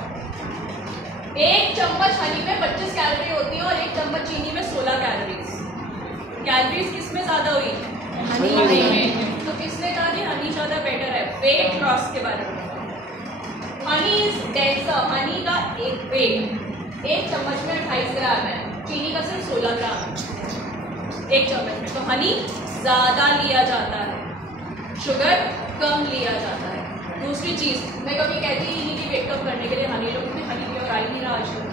1 चम्मच हनी में 25 कैलोरी होती है और 1 चम्मच चीनी में 16 कैलोरीज। कैलोरीज किस में ज्यादा हुई? हनी में। तो किसने कहा कि हनी ज्यादा बेटर है वेट लॉस के बारे में? Honey is denser. हनी का एक वेट 1 चम्मच में 28 ग्राम है, चीनी का सिर्फ 16 ग्राम 1 चम्मच में। तो हनी ज्यादा लिया जाता है, शुगर कम लिया जाता है। दूसरी चीज मैं कभी कहती ही नहीं कि वेट कम करने के लिए हनी लो, क्योंकि हनी प्योर आ ही नहीं रहा आजकल।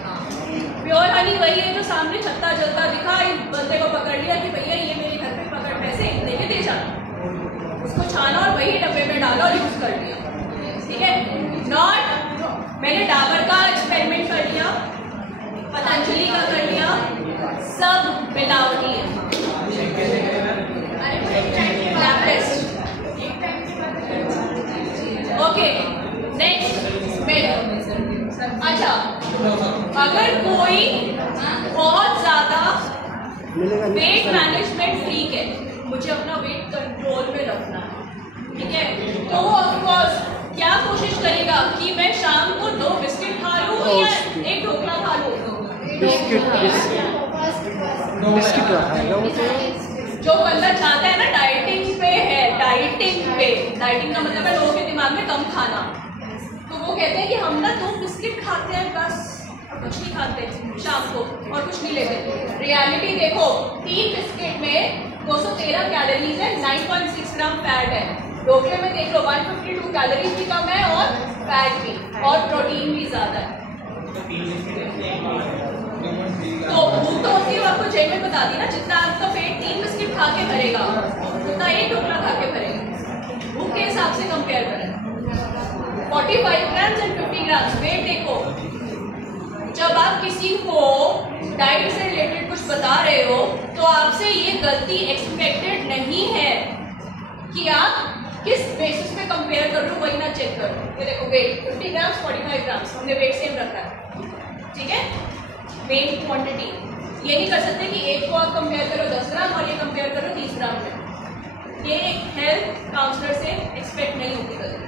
प्योर हनी वही है जो सामने छत्ता जलता दिखा, इस बंदे को पकड़ लिया कि भैया ये मेरे घर पे पकड़ पैसे देके दे जाना, उसको छाना और वही डब्बे में डाला और यूज कर लिया, ठीक है। नॉट मैंने डाबर का एक्सपेरिमेंट कर लिया, पतंजलि का कर लिया, सब मिलावटी है। ओके, अगर कोई बहुत ज़्यादा मिलेगा वेट मैनेजमेंट फ्रीक है, मुझे अपना वेट कंट्रोल में रखना है, ठीक है, तो वो ऑफकोर्स क्या कोशिश करेगा कि मैं शाम को 2 बिस्किट खा लूँ या 1 ढोकला खा लूँ। बिस्किट खाएगा वो तो। जो बंदा चाहता है ना डाइटिंग पे है, डाइटिंग का मतलब है लोगों के दिमाग में कम खाना, तो वो कहते हैं कि हम ना 2 बिस्किट खाते हैं बस, कुछ नहीं खाते शाम को और कुछ नहीं लेते। रियलिटी देखो, 3 बिस्किट में 213 कैलोरीज है, 9.6 ग्राम फैट है। ढोकले में देख लो 152 कैलोरीज भी कम है और फैट भी और प्रोटीन भी ज़्यादा है। तो भूख तो होती है, आपको जेल में बता दी ना, जितना आपका पेट 3 बिस्किट खा के भरेगा उतना 1 ढोकला खा के भरेगा। भूख के हिसाब से कंपेयर करें। 45 ग्राम्स एंड 50 ग्राम्स वेट देखो। जब आप किसी को डाइट से रिलेटेड कुछ बता रहे हो तो आपसे ये गलती एक्सपेक्टेड नहीं है कि आप किस बेसिस पे कंपेयर कर रहे हो, वही ना चेक करो। ये देखो वेट 50 ग्राम्स 45 ग्राम्स हमने वेट सेम रखा है, ठीक है, मेन क्वांटिटी। ये नहीं कर सकते कि एक को आप कंपेयर करो 10 ग्राम और ये कंपेयर करो 30 ग्राम में। ये एक हेल्थ काउंसलर से एक्सपेक्ट नहीं होती गलती।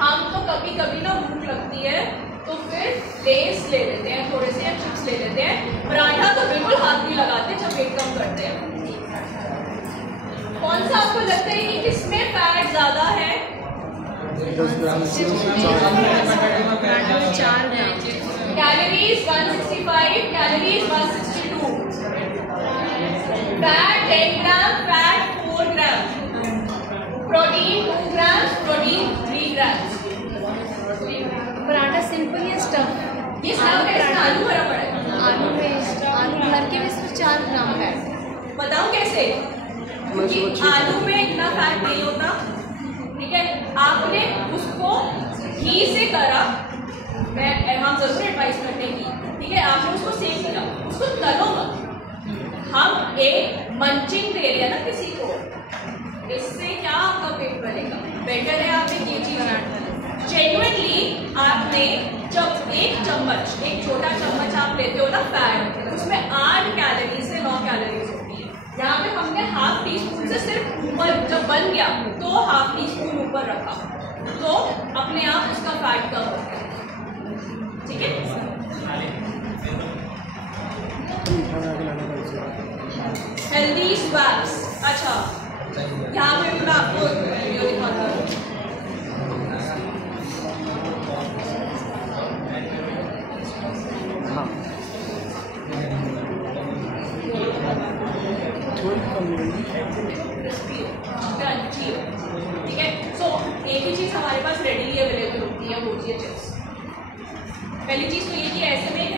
हम तो कभी कभी ना भूख लगती है तो फिर लेस ले लेते हैं, थोड़े से चिप्स ले लेते हैं, पराठा तो बिल्कुल हाथ नहीं लगाते जब वेट कम करते हैं। कौन सा आपको लगता है कि किसमें फैट ज़्यादा है? 10 ग्राम से 4 ग्राम। कैलोरीज 165, कैलोरीज 162, फैट 10 ग्राम, फैट 4 ग्राम, प्रोटीन 2 ग्राम, प्रोटीन 3 ग्राम। पराठा सिंपल या स्टफ? ये स्टफ है, इसमें आलू भरा पड़ा है। आलू भर के इसमें 4 ग्राम फैट। बताऊं कैसे? क्योंकि आलू में इतना फैट नहीं होता, ठीक है, आपने उसको घी से करा, मैं हम जरूर एडवाइस करते हैं कि ठीक है, आपने उसको सेक दिया, उसको तलो मत। हम एक मंचिंग दे रहे हैं ना किसी को, इससे क्या आपका पेट भरेगा? बेटर है आप एक ये चीज जेन्युइनली आपने जब एक छोटा चम्मच आप लेते हो ना फैट, उसमें 8 कैलोरी से 9 कैलोरीज होती है। यहाँ पे हमने हाफ टी स्पून से सिर्फ ऊपर जब बन गया तो हाफ टी स्पून ऊपर रखा, तो अपने आप उसका फैट कम हो गया, ठीक है। हेल्दी स्वैप्स, अच्छा यहाँ पे मैं आपको वीडियो दिखाता हूँ। ठीक है, सो एक ही चीज़ हमारे पास रेडीली अवेलेबल होती है, वो होती है चिप्स। पहली चीज़ तो ये कि ऐसे में